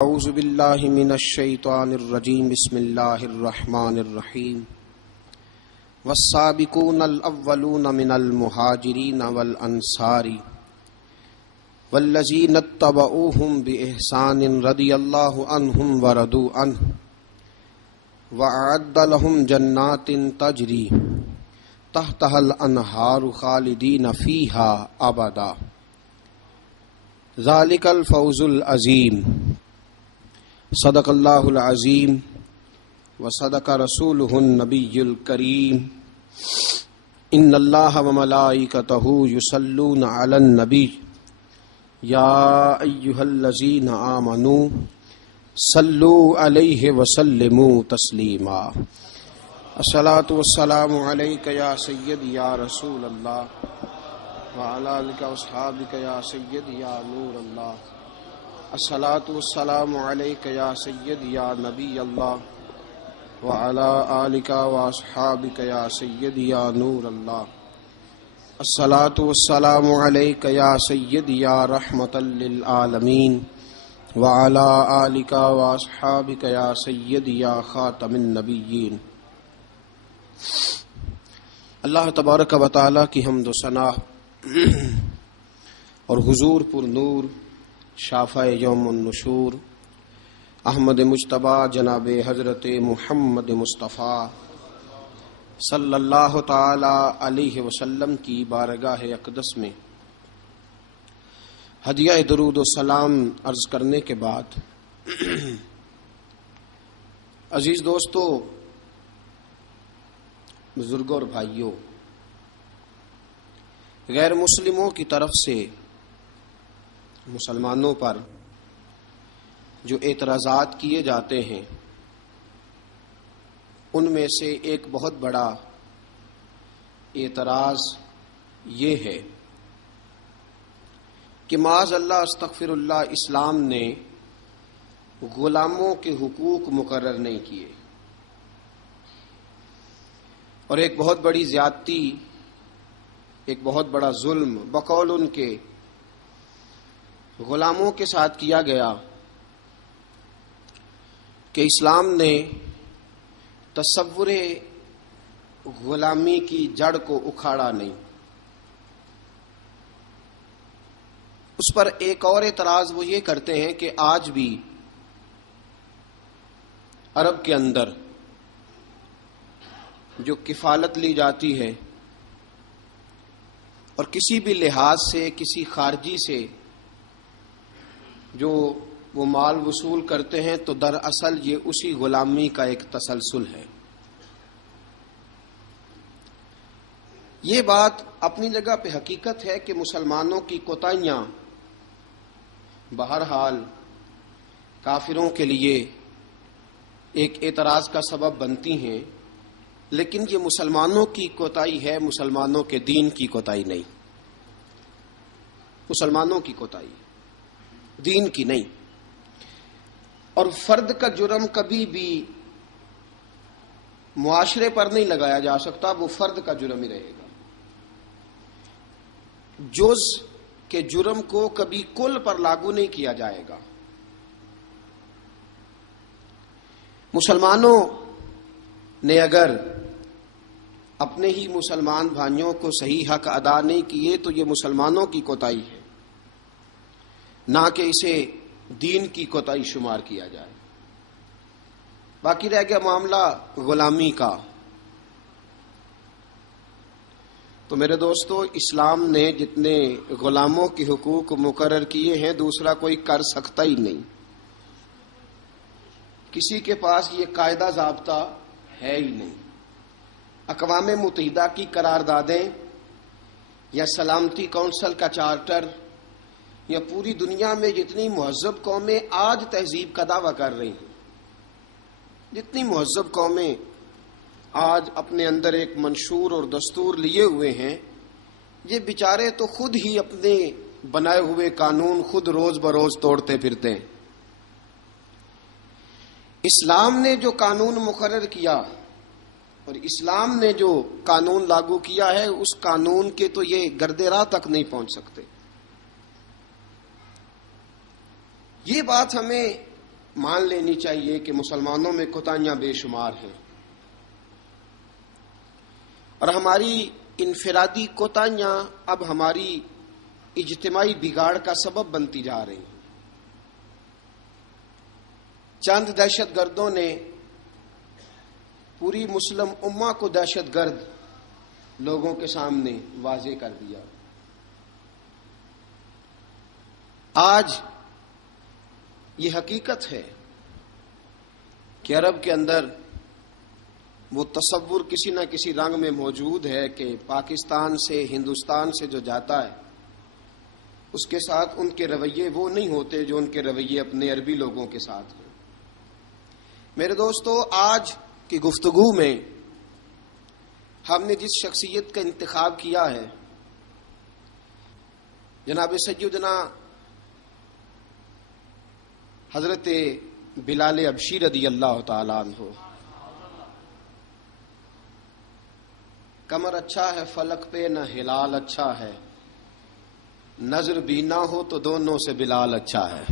اعوذ باللہ من الشیطان الرجیم بسم اللہ الرحمن الرحیم والسابقون الاولون من المہاجرین والانصار والذین اتبعوہم بإحسان رضی اللہ عنہم ورضوا عنہ وأعد لهم جنات تجری تحتها الانہار خالدین فیہا ابدا ذالک الفوز العظیم۔ صدق اللہ العظیم وصدق رسولہ النبی الکریم۔ ان اللہ وملائکتہ یصلون علی النبی یا ایہا الذین آمنوا صلوا علیہ وسلموا تسلیما۔ الصلاۃ والسلام علیک یا سیدی یا رسول اللہ وعلی آلک واصحابک یا سیدی یا نور اللہ۔ الصلاۃ والسلام علیک یا سیدی یا نبی اللہ وعلی آلک واصحابک یا سیدی یا نور اللہ۔ الصلاۃ والسلام علیک یا سیدی یا رحمۃ للعالمین وعلی آلک واصحابک یا سیدی یا خاتم النبیین۔ اللہ تبارک و تعالی کی حمد و ثنا اور حضور پر نور شافع یوم النشور احمد مجتبی جناب حضرت محمد مصطفیٰ صلی اللہ تعالی علیہ وسلم کی بارگاہ اقدس میں ہدیہ درود و سلام عرض کرنے کے بعد، عزیز دوستو، بزرگوں اور بھائیوں، غیر مسلموں کی طرف سے مسلمانوں پر جو اعتراضات کیے جاتے ہیں ان میں سے ایک بہت بڑا اعتراض یہ ہے کہ معاذ اللہ استغفر اللہ، اسلام نے غلاموں کے حقوق مقرر نہیں کیے، اور ایک بہت بڑی زیادتی، ایک بہت بڑا ظلم بقول ان کے غلاموں کے ساتھ کیا گیا کہ اسلام نے تصور غلامی کی جڑ کو اکھاڑا نہیں۔ اس پر ایک اور اعتراض وہ یہ کرتے ہیں کہ آج بھی عرب کے اندر جو کفالت لی جاتی ہے اور کسی بھی لحاظ سے کسی خارجی سے جو وہ مال وصول کرتے ہیں تو دراصل یہ اسی غلامی کا ایک تسلسل ہے۔ یہ بات اپنی جگہ پہ حقیقت ہے کہ مسلمانوں کی کوتاہیاں بہرحال کافروں کے لیے ایک اعتراض کا سبب بنتی ہیں، لیکن یہ مسلمانوں کی کوتاہی ہے، مسلمانوں کے دین کی کوتاہی نہیں، مسلمانوں کی کوتاہی، دین کی نہیں۔ اور فرد کا جرم کبھی بھی معاشرے پر نہیں لگایا جا سکتا، وہ فرد کا جرم ہی رہے گا۔ جز کے جرم کو کبھی کل پر لاگو نہیں کیا جائے گا۔ مسلمانوں نے اگر اپنے ہی مسلمان بھائیوں کو صحیح حق ادا نہیں کیے تو یہ مسلمانوں کی کوتاہی ہے، نہ کہ اسے دین کی کوتاہی شمار کیا جائے۔ باقی رہ گیا معاملہ غلامی کا، تو میرے دوستو، اسلام نے جتنے غلاموں کے حقوق مقرر کیے ہیں دوسرا کوئی کر سکتا ہی نہیں۔ کسی کے پاس یہ قاعدہ ضابطہ ہے ہی نہیں۔ اقوام متحدہ کی قراردادیں یا سلامتی کونسل کا چارٹر یا پوری دنیا میں جتنی مہذب قومیں آج تہذیب کا دعویٰ کر رہی ہیں، جتنی مہذب قومیں آج اپنے اندر ایک منشور اور دستور لیے ہوئے ہیں، یہ بیچارے تو خود ہی اپنے بنائے ہوئے قانون خود روز بروز توڑتے پھرتے ہیں۔ اسلام نے جو قانون مقرر کیا اور اسلام نے جو قانون لاگو کیا ہے، اس قانون کے تو یہ گرد راہ تک نہیں پہنچ سکتے۔ یہ بات ہمیں مان لینی چاہیے کہ مسلمانوں میں کوتاہیاں بے شمار ہیں، اور ہماری انفرادی کوتاہیاں اب ہماری اجتماعی بگاڑ کا سبب بنتی جا رہی ہیں۔ چند دہشت گردوں نے پوری مسلم امہ کو دہشت گرد لوگوں کے سامنے واضح کر دیا۔ آج یہ حقیقت ہے کہ عرب کے اندر وہ تصور کسی نہ کسی رنگ میں موجود ہے کہ پاکستان سے، ہندوستان سے جو جاتا ہے اس کے ساتھ ان کے رویے وہ نہیں ہوتے جو ان کے رویے اپنے عربی لوگوں کے ساتھ ہیں۔ میرے دوستو، آج کی گفتگو میں ہم نے جس شخصیت کا انتخاب کیا ہے، جناب سیدنا حضرت بلال حبشی رضی اللہ تعالیٰ عنہ۔ کمر اچھا ہے فلک پہ، نہ ہلال اچھا ہے، نظر بھی نہ ہو تو دونوں سے بلال اچھا ہے۔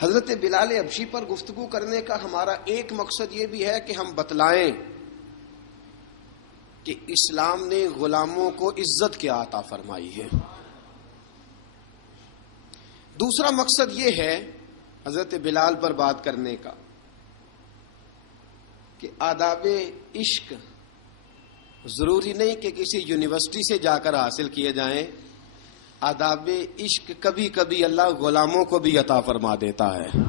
حضرت بلال حبشی پر گفتگو کرنے کا ہمارا ایک مقصد یہ بھی ہے کہ ہم بتلائیں کہ اسلام نے غلاموں کو عزت کیا عطا فرمائی ہے۔ دوسرا مقصد یہ ہے حضرت بلال پر بات کرنے کا کہ آداب عشق ضروری نہیں کہ کسی یونیورسٹی سے جا کر حاصل کیے جائیں، آداب عشق کبھی کبھی اللہ غلاموں کو بھی عطا فرما دیتا ہے۔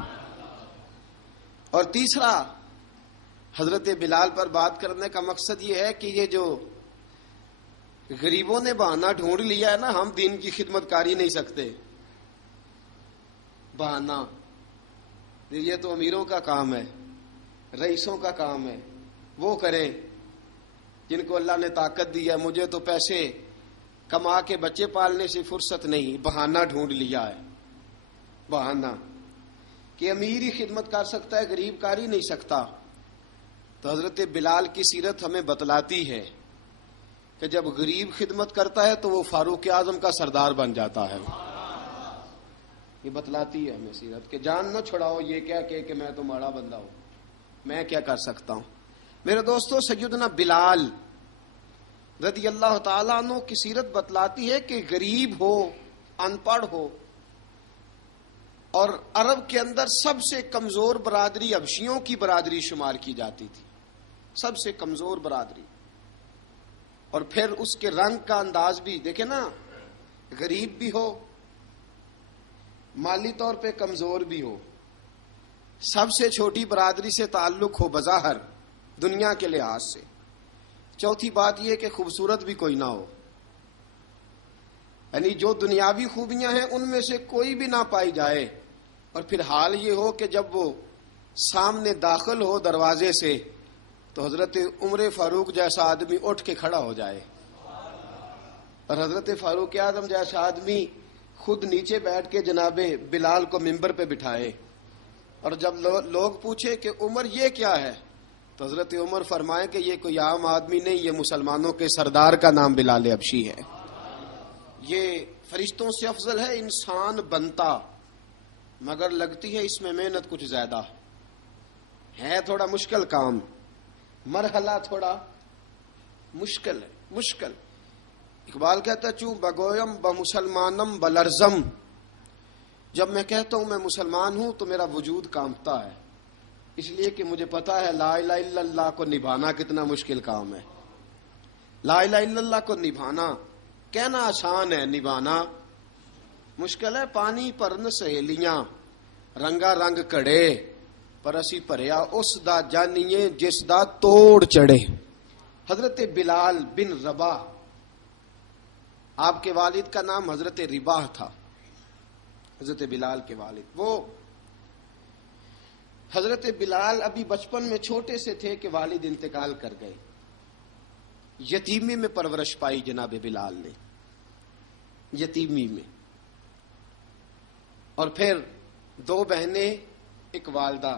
اور تیسرا حضرت بلال پر بات کرنے کا مقصد یہ ہے کہ یہ جو غریبوں نے بہانہ ڈھونڈ لیا ہے نا، ہم دین کی خدمت کر ہی نہیں سکتے، بہانہ یہ تو امیروں کا کام ہے، رئیسوں کا کام ہے، وہ کریں جن کو اللہ نے طاقت دی ہے۔ مجھے تو پیسے کما کے بچے پالنے سے فرصت نہیں، بہانہ ڈھونڈ لیا ہے، بہانہ کہ امیر ہی خدمت کر سکتا ہے، غریب کر ہی نہیں سکتا۔ تو حضرت بلال کی سیرت ہمیں بتلاتی ہے کہ جب غریب خدمت کرتا ہے تو وہ فاروق اعظم کا سردار بن جاتا ہے۔ یہ بتلاتی ہے ہمیں سیرت کہ جان نہ چھڑاؤ یہ کیا کہ میں تو ماڑا بندہ ہوں، میں کیا کر سکتا ہوں۔ میرے دوستو، سیدنا بلال رضی اللہ تعالیٰ عنہ کی سیرت بتلاتی ہے کہ غریب ہو، ان پڑھ ہو، اور عرب کے اندر سب سے کمزور برادری حبشیوں کی برادری شمار کی جاتی تھی، سب سے کمزور برادری۔ اور پھر اس کے رنگ کا انداز بھی دیکھیں نا، غریب بھی ہو، مالی طور پہ کمزور بھی ہو، سب سے چھوٹی برادری سے تعلق ہو بظاہر دنیا کے لحاظ سے، چوتھی بات یہ کہ خوبصورت بھی کوئی نہ ہو، یعنی جو دنیاوی خوبیاں ہیں ان میں سے کوئی بھی نہ پائی جائے، اور پھر حال یہ ہو کہ جب وہ سامنے داخل ہو دروازے سے تو حضرت عمر فاروق جیسا آدمی اٹھ کے کھڑا ہو جائے، اور حضرت فاروق اعظم جیسا آدمی خود نیچے بیٹھ کے جناب بلال کو منبر پہ بٹھائے، اور جب لوگ پوچھے کہ عمر یہ کیا ہے تو حضرت عمر فرمائے کہ یہ کوئی عام آدمی نہیں، یہ مسلمانوں کے سردار کا نام بلال حبشی ہے، یہ فرشتوں سے افضل ہے انسان بنتا، مگر لگتی ہے اس میں محنت کچھ زیادہ ہے، تھوڑا مشکل کام، مرحلہ تھوڑا مشکل ہے، مشکل۔ اقبال کہتا ہے چوں بگویم بمسلمانم بلرزم، جب میں کہتا ہوں میں مسلمان ہوں تو میرا وجود کانپتا ہے، اس لیے کہ مجھے پتا ہے لا الہ الا اللہ کو نبھانا کتنا مشکل کام ہے۔ لا الہ الا اللہ کو نبھانا، کہنا آسان ہے، نبھانا مشکل ہے۔ پانی پرن سہیلیاں رنگا رنگ کڑے، پر اسی پریا اس دا جانیے جس دا توڑ چڑھے۔ حضرت بلال بن رباح، آپ کے والد کا نام حضرت رباح تھا، حضرت بلال کے والد۔ وہ حضرت بلال ابھی بچپن میں چھوٹے سے تھے کہ والد انتقال کر گئے، یتیمی میں پرورش پائی جناب بلال نے، یتیمی میں، اور پھر دو بہنیں، ایک والدہ،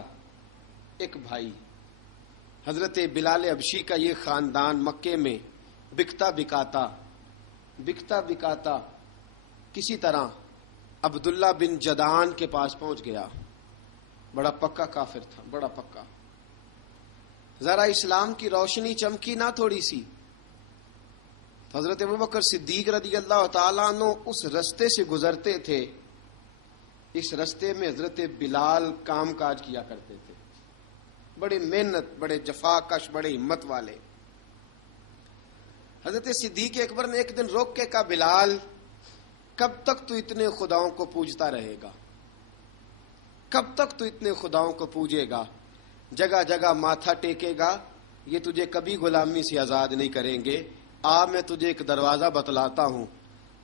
ایک بھائی۔ حضرت بلال حبشی کا یہ خاندان مکے میں بکتا بکاتا کسی طرح عبداللہ بن جدعان کے پاس پہنچ گیا۔ بڑا پکا کافر تھا، بڑا پکا. ذرا اسلام کی روشنی چمکی نہ تھوڑی سی، حضرت ابوبکر صدیق رضی اللہ تعالیٰ عنہ اس رستے سے گزرتے تھے. اس رستے میں حضرت بلال کام کاج کیا کرتے تھے، بڑے محنت، بڑے جفا کش، بڑے ہمت والے. حضرت صدیق اکبر نے ایک دن روک کے کہا، بلال کب تک تو اتنے خداؤں کو پوجتا رہے گا؟ کب تک تو اتنے خداؤں کو پوجے گا، جگہ جگہ ماتھا ٹیکے گا؟ یہ تجھے کبھی غلامی سے آزاد نہیں کریں گے. میں تجھے ایک دروازہ بتلاتا ہوں،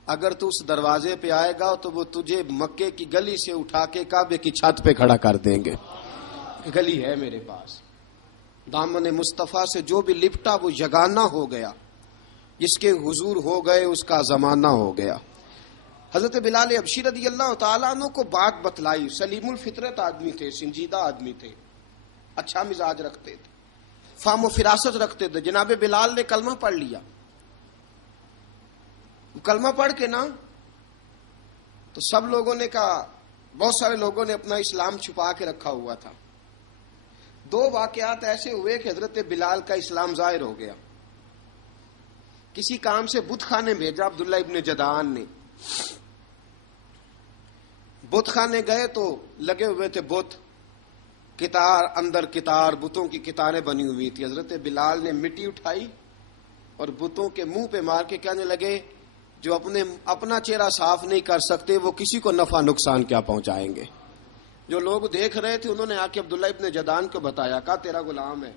اگر تو اس دروازے پہ آئے گا تو وہ تجھے مکے کی گلی سے اٹھا کے کعبے کی چھت پہ کھڑا کر دیں گے. گلی ہے میرے پاس. دامن مصطفیٰ سے جو بھی لپٹا وہ یگانہ ہو گیا، جس کے حضور ہو گئے اس کا زمانہ ہو گیا. حضرت بلال حبشی رضی اللہ تعالیٰ عنہ کو بات بتلائی. سلیم الفطرت آدمی تھے، سنجیدہ آدمی تھے، اچھا مزاج رکھتے تھے، فہم و فراست رکھتے تھے. جناب بلال نے کلمہ پڑھ لیا. کلمہ پڑھ کے نا تو سب لوگوں نے کہا، بہت سارے لوگوں نے اپنا اسلام چھپا کے رکھا ہوا تھا. 2 واقعات ایسے ہوئے کہ حضرت بلال کا اسلام ظاہر ہو گیا. کسی کام سے بت خانے بھیجا عبداللہ ابن جدعان نے. بت خانے گئے تو لگے ہوئے تھے بت، کتار اندر کتار، بتوں کی کتاریں بنی ہوئی تھی. حضرت بلال نے مٹی اٹھائی اور بتوں کے منہ پہ مار کے کہنے لگے، جو اپنا چہرہ صاف نہیں کر سکتے وہ کسی کو نفع نقصان کیا پہنچائیں گے. جو لوگ دیکھ رہے تھے انہوں نے آ کے عبداللہ ابن جدعان کو بتایا، کہا تیرا غلام ہے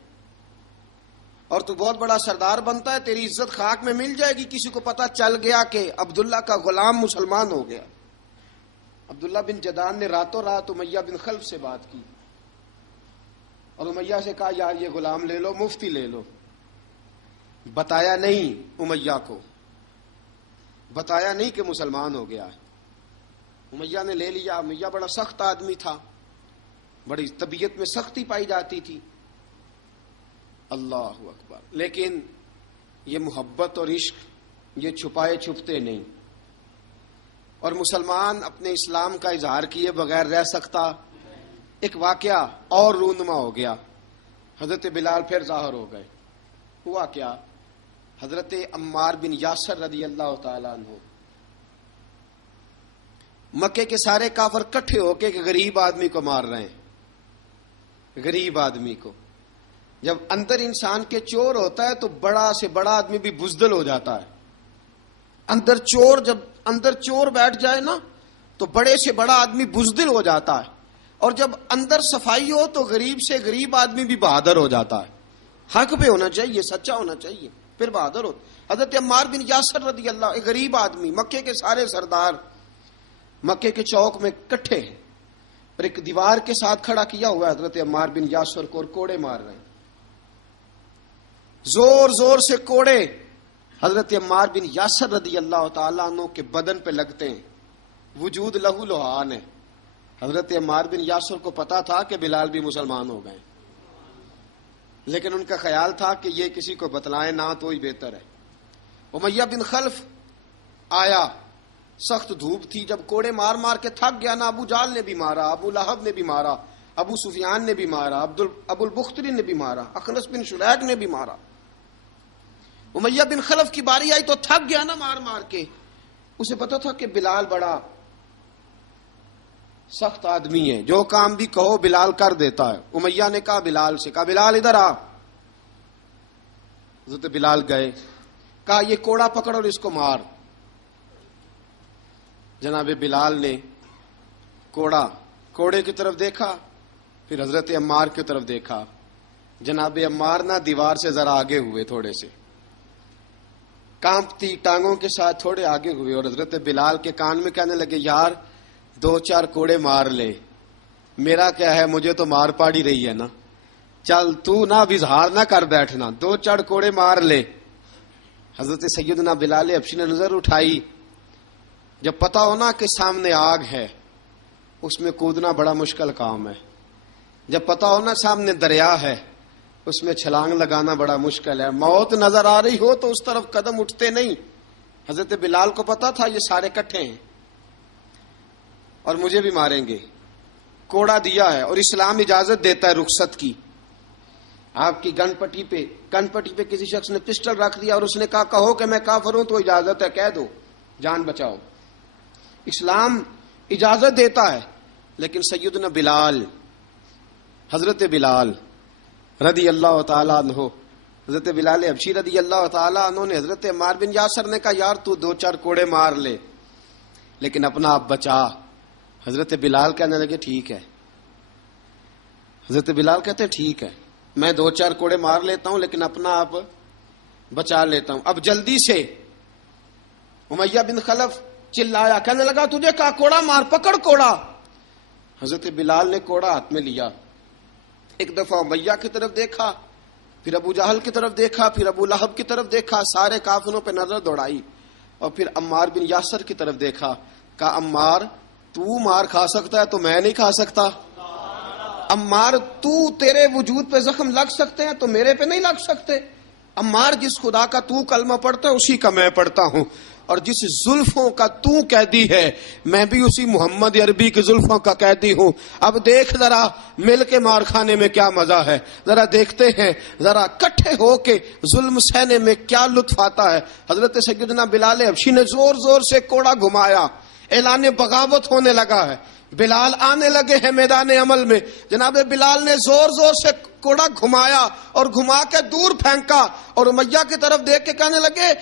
اور تو بہت بڑا سردار بنتا ہے، تیری عزت خاک میں مل جائے گی. کسی کو پتا چل گیا کہ عبداللہ کا غلام مسلمان ہو گیا. عبداللہ بن جدعان نے راتوں رات امیہ بن خلف سے بات کی اور امیہ سے کہا، یار یہ غلام لے لو، مفتی لے لو. بتایا نہیں امیہ کو، بتایا نہیں کہ مسلمان ہو گیا. امیہ نے لے لیا. امیہ بڑا سخت آدمی تھا، بڑی طبیعت میں سختی پائی جاتی تھی. اللہ اکبر. لیکن یہ محبت اور عشق یہ چھپائے چھپتے نہیں، اور مسلمان اپنے اسلام کا اظہار کیے بغیر رہ سکتا. ایک واقعہ اور رونما ہو گیا. حضرت بلال پھر ظاہر ہو گئے. ہوا کیا؟ حضرت عمار بن یاسر رضی اللہ تعالیٰ عنہ، مکے کے سارے کافر کٹھے ہو کے غریب آدمی کو مار رہے ہیں. غریب آدمی کو جب اندر انسان کے چور ہوتا ہے تو بڑا سے بڑا آدمی بھی بزدل ہو جاتا ہے. جب اندر چور بیٹھ جائے نا تو بڑے سے بڑا آدمی بزدل ہو جاتا ہے، اور جب اندر صفائی ہو تو غریب سے غریب آدمی بھی بہادر ہو جاتا ہے. حق پہ ہونا چاہیے، سچا ہونا چاہیے، پھر بہادر ہو. حضرت عمار بن یاسر رضی اللہ، ایک غریب آدمی، مکے کے سارے سردار مکے کے چوک میں کٹھے ہیں اور ایک دیوار کے ساتھ کھڑا کیا ہوا ہے حضرت عمار بن یاسر کو، اور کوڑے مار رہے ہیں. زور زور سے کوڑے حضرت عمار بن یاسر رضی اللہ تعالیٰ عنہ کے بدن پہ لگتے ہیں. وجود لہو لہان ہے. حضرت عمار بن یاسر کو پتا تھا کہ بلال بھی مسلمان ہو گئے، لیکن ان کا خیال تھا کہ یہ کسی کو بتلائیں نہ تو ہی بہتر ہے. امیہ بن خلف آیا. سخت دھوپ تھی. جب کوڑے مار مار کے تھک گیا نا، ابو جال نے بھی مارا، ابو لہب نے بھی مارا، ابو سفیان نے بھی مارا، ابو البختری نے بھی مارا، اخنس بن شلیک نے بھی مارا. امیہ بن خلف کی باری آئی تو تھک گیا نا مار مار کے. اسے پتا تھا کہ بلال بڑا سخت آدمی ہے، جو کام بھی کہو بلال کر دیتا ہے. امیہ نے کہا بلال سے، کہا بلال ادھر آ. حضرت بلال گئے. کہا یہ کوڑا پکڑ اور اس کو مار. جناب بلال نے کوڑے کی طرف دیکھا، پھر حضرت عمار کی طرف دیکھا. جناب عمار نہ دیوار سے ذرا آگے ہوئے، تھوڑے سے کانپتی ٹانگوں کے ساتھ تھوڑے آگے ہوئے، اور حضرت بلال کے کان میں کہنے لگے، یار 2-4 کوڑے مار لے، میرا کیا ہے، مجھے تو مار پاڑ ہی رہی ہے نا، چل تو نہ اظہار نہ کر بیٹھنا، 2-4 کوڑے مار لے. حضرت سیدنا بلال حبشی نے نظر اٹھائی. جب پتا ہونا کہ سامنے آگ ہے اس میں کودنا بڑا مشکل کام ہے. جب پتا ہونا سامنے دریا ہے اس میں چھلانگ لگانا بڑا مشکل ہے. موت نظر آ رہی ہو تو اس طرف قدم اٹھتے نہیں. حضرت بلال کو پتا تھا یہ سارے کٹھے ہیں اور مجھے بھی ماریں گے. کوڑا دیا ہے اور اسلام اجازت دیتا ہے رخصت کی. آپ کی گن پٹی پہ کسی شخص نے پسٹل رکھ دیا اور اس نے کہا کہو کہ میں کافر ہوں تو اجازت ہے, کہہ دو, جان بچاؤ. اسلام اجازت دیتا ہے. لیکن سیدنا بلال, حضرت بلال رضی اللہ تعالیٰ عنہ, حضرت بلال حبشی رضی اللہ تعالیٰ عنہ نے حضرت عمار بن یاسر نے کہا یار تو 2-4 کوڑے مار لے لیکن اپنا آپ بچا. حضرت بلال کہنے لگے ٹھیک ہے. حضرت بلال کہتے ٹھیک ہے, میں 2-4 کوڑے مار لیتا ہوں لیکن اپنا آپ بچا لیتا ہوں. اب جلدی سے امیہ بن خلف چلایا, کہنے لگا تجھے کہا کوڑا مار, پکڑ کوڑا. حضرت بلال نے کوڑا ہاتھ میں لیا, ایک دفعہ امیہ کی طرف دیکھا, پھر ابو جہل کی طرف دیکھا, پھر ابو لہب کی طرف دیکھا, سارے کافروں پہ نظر دوڑائی اور پھر عمار بن یاسر کی طرف دیکھا. کہا عمار تو مار کھا سکتا ہے تو میں نہیں کھا سکتا. عمار تیرے وجود پہ زخم لگ سکتے ہیں تو میرے پہ نہیں لگ سکتے. عمار جس خدا کا تو کلمہ پڑھتا ہے اسی کا میں پڑھتا ہوں, اور جس زلفوں کا تو قیدی ہے میں بھی اسی محمد عربی کی زلفوں کا قیدی ہوں. اب دیکھ ذرا مل کے مار کھانے میں کیا مزہ ہے, ذرا دیکھتے ہیں ذرا کٹھے ہو کے ظلم سہنے میں کیا لطف آتا ہے. حضرت سیدنا بلال حبشی نے زور زور سے کوڑا گھمایا, اعلان بغاوت ہونے لگا ہے. بلال آنے لگے ہیں میدان عمل میں. جناب بلال نے زور زور سے کوڑا گھمایا اور گھما کے دور پھینکا اور امیہ کی طرف دیکھ کے کہنے لگے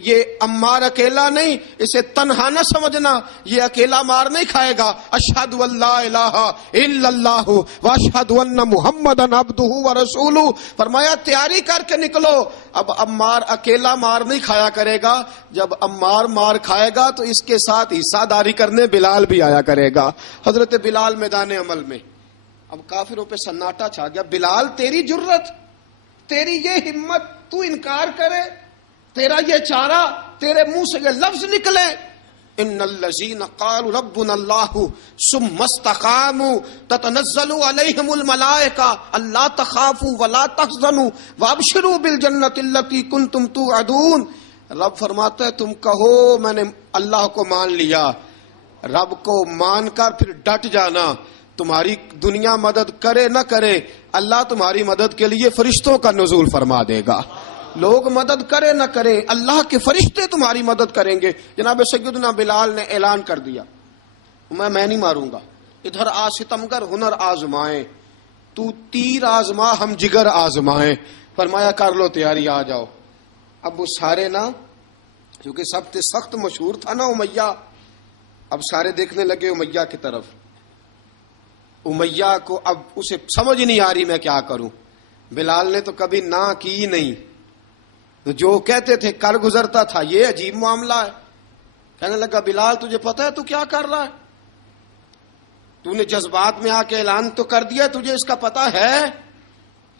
یہ عمار اکیلا نہیں, اسے تنہا نہ سمجھنا, یہ اکیلا مار نہیں کھائے گا. اشہد ان لا الہ الا اللہ واشہد ان محمدن عبدہ ورسولہ. فرمایا تیاری کر کے نکلو, اب عمار اکیلا مار نہیں کھایا کرے گا, جب عمار مار کھائے گا تو اس کے ساتھ حصہ داری کرنے بلال بھی آیا کرے گا. حضرت بلال میدان عمل میں. اب کافروں پہ سناٹا چھا گیا. بلال تیری جرت, تیری یہ ہمت, تو انکار کرے, تیرا یہ چارہ, تیرے منہ سے یہ لفظ نکلے ان الذین قالوا ربنا اللہ ثم استقاموا تتنزل علیہم الملائکہ الا تخافوا ولا تحزنوا وابشروا بالجنۃ التی کنتم توعدون. رب فرماتا ہے تم کہو میں نے اللہ کو مان لیا, رب کو مان کر پھر ڈٹ جانا. تمہاری دنیا مدد کرے نہ کرے, اللہ تمہاری مدد کے لیے فرشتوں کا نزول فرما دے گا. لوگ مدد کرے نہ کرے, اللہ کے فرشتے تمہاری مدد کریں گے. جناب سیدنا بلال نے اعلان کر دیا میں نہیں ماروں گا. ادھر آ ستمگر ہنر آزمائیں, تو تیر آزما ہم جگر آزمائیں. فرمایا کر لو تیاری, آ جاؤ. اب وہ سارے نا, کیونکہ سب سے سخت مشہور تھا نا امیہ, اب سارے دیکھنے لگے امیہ کی طرف. امیہ کو اب اسے سمجھ نہیں آ رہی میں کیا کروں. بلال نے تو کبھی نہ کی نہیں, تو جو کہتے تھے کر گزرتا تھا. یہ عجیب معاملہ ہے. کہنے لگا بلال تجھے پتا ہے تو کیا کر رہا ہے, تو نے جذبات میں آ کے اعلان تو کر دیا, تجھے اس کا پتا ہے.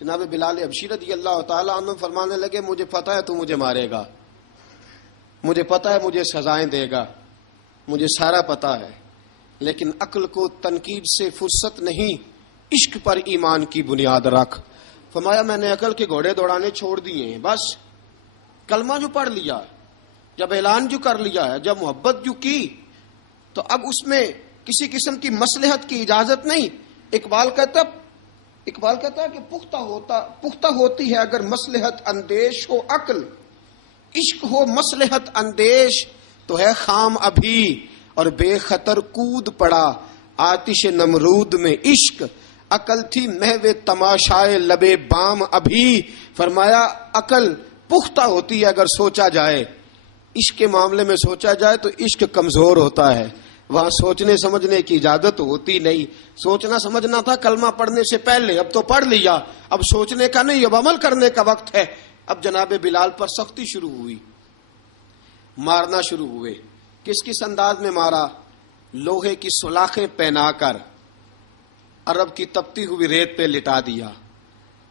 جناب بلال حبشی رضی اللہ تعالیٰ عنہ فرمانے لگے مجھے پتا ہے تو مجھے مارے گا, مجھے پتا ہے مجھے سزائیں دے گا, مجھے سارا پتا ہے, لیکن عقل کو تنقید سے فرصت نہیں, عشق پر ایمان کی بنیاد رکھ. فرمایا میں نے عقل کے گھوڑے دوڑانے چھوڑ دیے ہیں, بس کلمہ جو پڑھ لیا, جب اعلان جو کر لیا ہے, جب محبت جو کی, تو اب اس میں کسی قسم کی مصلحت کی اجازت نہیں. اقبال کہتا ہے کہ پختہ ہوتی ہے اگر مصلحت اندیش ہو عقل, عشق ہو مصلحت اندیش تو ہے خام ابھی, اور بے خطر کود پڑا آتش نمرود میں عشق, عقل تھی محو تماشائے لبے بام ابھی. فرمایا عقل پختہ ہوتی ہے اگر سوچا جائے, عشق کے معاملے میں سوچا جائے تو عشق کمزور ہوتا ہے, وہاں سوچنے سمجھنے کی اجازت ہوتی نہیں. سوچنا سمجھنا تھا کلمہ پڑھنے سے پہلے, اب تو پڑھ لیا, اب سوچنے کا نہیں, اب عمل کرنے کا وقت ہے. اب جناب بلال پر سختی شروع ہوئی, مارنا شروع ہوئے. کس انداز میں مارا؟ لوہے کی سلاخیں پہنا کر عرب کی تپتی ہوئی ریت پہ لٹا دیا.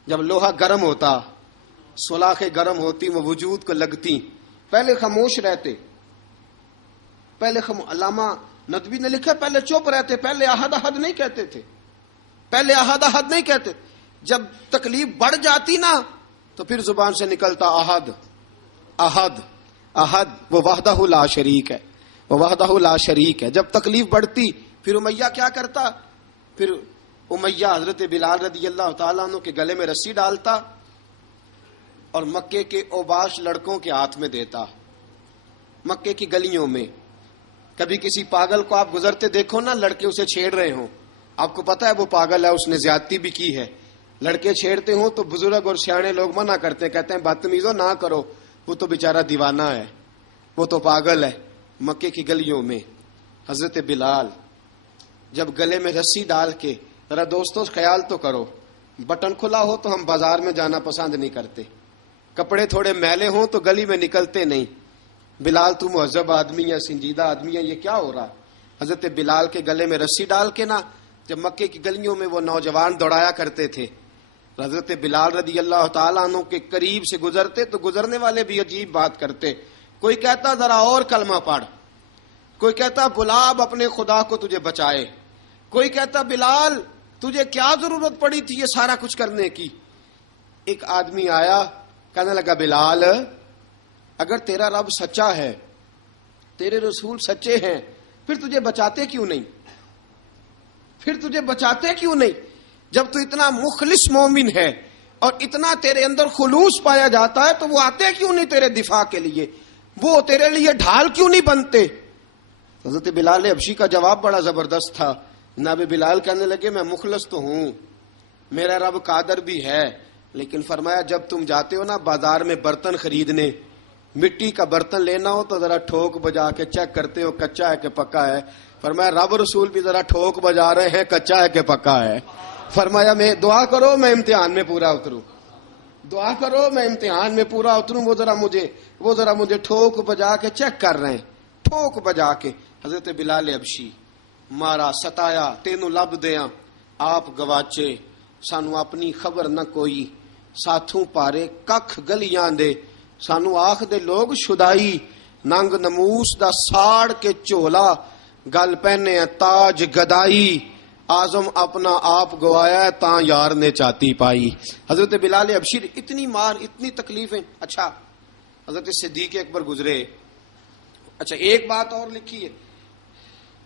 جب لوہا گرم ہوتا, سلاخیں گرم ہوتی, وہ وجود کو لگتی. پہلے خاموش رہتے, علامہ ندوی نے لکھا پہلے چپ رہتے, پہلے احد احد نہیں کہتے تھے, نہیں کہتے. جب تکلیف بڑھ جاتی نا تو پھر زبان سے نکلتا احد احد احد, وہ وحدہ لا شریک ہے, جب تکلیف بڑھتی پھر امیہ کیا کرتا, پھر امیہ حضرت بلال رضی اللہ تعالیٰ عنہ کے گلے میں رسی ڈالتا اور مکے کے اوباش لڑکوں کے ہاتھ میں دیتا. مکے کی گلیوں میں کبھی کسی پاگل کو آپ گزرتے دیکھو نا، لڑکے اسے چھیڑ رہے ہوں، آپ کو پتا ہے وہ پاگل ہے، اس نے زیادتی بھی کی ہے. لڑکے چھیڑتے ہوں تو بزرگ اور سیانے لوگ منع کرتے ہیں، کہتے ہیں بدتمیزوں نہ کرو، وہ تو بیچارہ دیوانہ ہے، وہ تو پاگل ہے. مکے کی گلیوں میں حضرت بلال جب گلے میں رسی ڈال کے، ذرا دوستوں خیال تو کرو، بٹن کھلا ہو تو ہم بازار میں جانا پسند نہیں کرتے، کپڑے تھوڑے میلے ہوں تو گلی میں نکلتے نہیں. بلال تو مہذب آدمی ہے، سنجیدہ آدمی ہے، یہ کیا ہو رہا؟ حضرت بلال کے گلے میں رسی ڈال کے نا، جب مکے کی گلیوں میں وہ نوجوان دوڑایا کرتے تھے، حضرت بلال رضی اللہ تعالیٰ عنہ کے قریب سے گزرتے تو گزرنے والے بھی عجیب بات کرتے. کوئی کہتا ذرا اور کلمہ پڑھ، کوئی کہتا بلا اب اپنے خدا کو تجھے بچائے، کوئی کہتا بلال تجھے کیا ضرورت پڑی تھی یہ سارا کچھ کرنے کی. ایک آدمی آیا، کہنے لگا بلال اگر تیرا رب سچا ہے، تیرے رسول سچے ہیں، پھر تجھے بچاتے کیوں نہیں؟ پھر تجھے بچاتے کیوں نہیں؟ جب تو اتنا مخلص مومن ہے اور اتنا تیرے اندر خلوص پایا جاتا ہے تو وہ آتے کیوں نہیں تیرے دفاع کے لیے؟ وہ تیرے لیے ڈھال کیوں نہیں بنتے؟ حضرت بلال حبشی کا جواب بڑا زبردست تھا. جناب بلال کہنے لگے میں مخلص تو ہوں، میرا رب قادر بھی ہے، لیکن فرمایا جب تم جاتے ہو نا بازار میں برتن خریدنے، مٹی کا برتن لینا ہو تو ذرا ٹھوک بجا کے چیک کرتے ہو کچا ہے کہ پکا ہے. فرمایا رب رسول بھی ذرا ٹھوک بجا رہے ہیں کچا ہے کہ پکا ہے. فرمایا میں دعا کرو میں امتحان میں پورا اتروں، دعا کرو میں امتحان میں پورا اتروں. وہ ذرا مجھے ٹھوک بجا کے چیک کر رہے ہیں، ٹھوک بجا کے. حضرت بلال حبشی مارا ستایا تینوں لب دیاں آپ گواچے، سانو اپنی خبر نہ کوئی، ساتھوں پارے ککھ گلیاں دے، سانو آخ دے لوگ شدائی، ننگ نموس دا ساڑ کے چولا، گل پہنے تاج گدائی، آزم اپنا آپ گوایا ہے تاں یار نے چاتی پائی. حضرت بلال حبشی اتنی مار اتنی تکلیفیں. اچھا حضرت صدیق اکبر گزرے. اچھا ایک بات اور لکھی ہے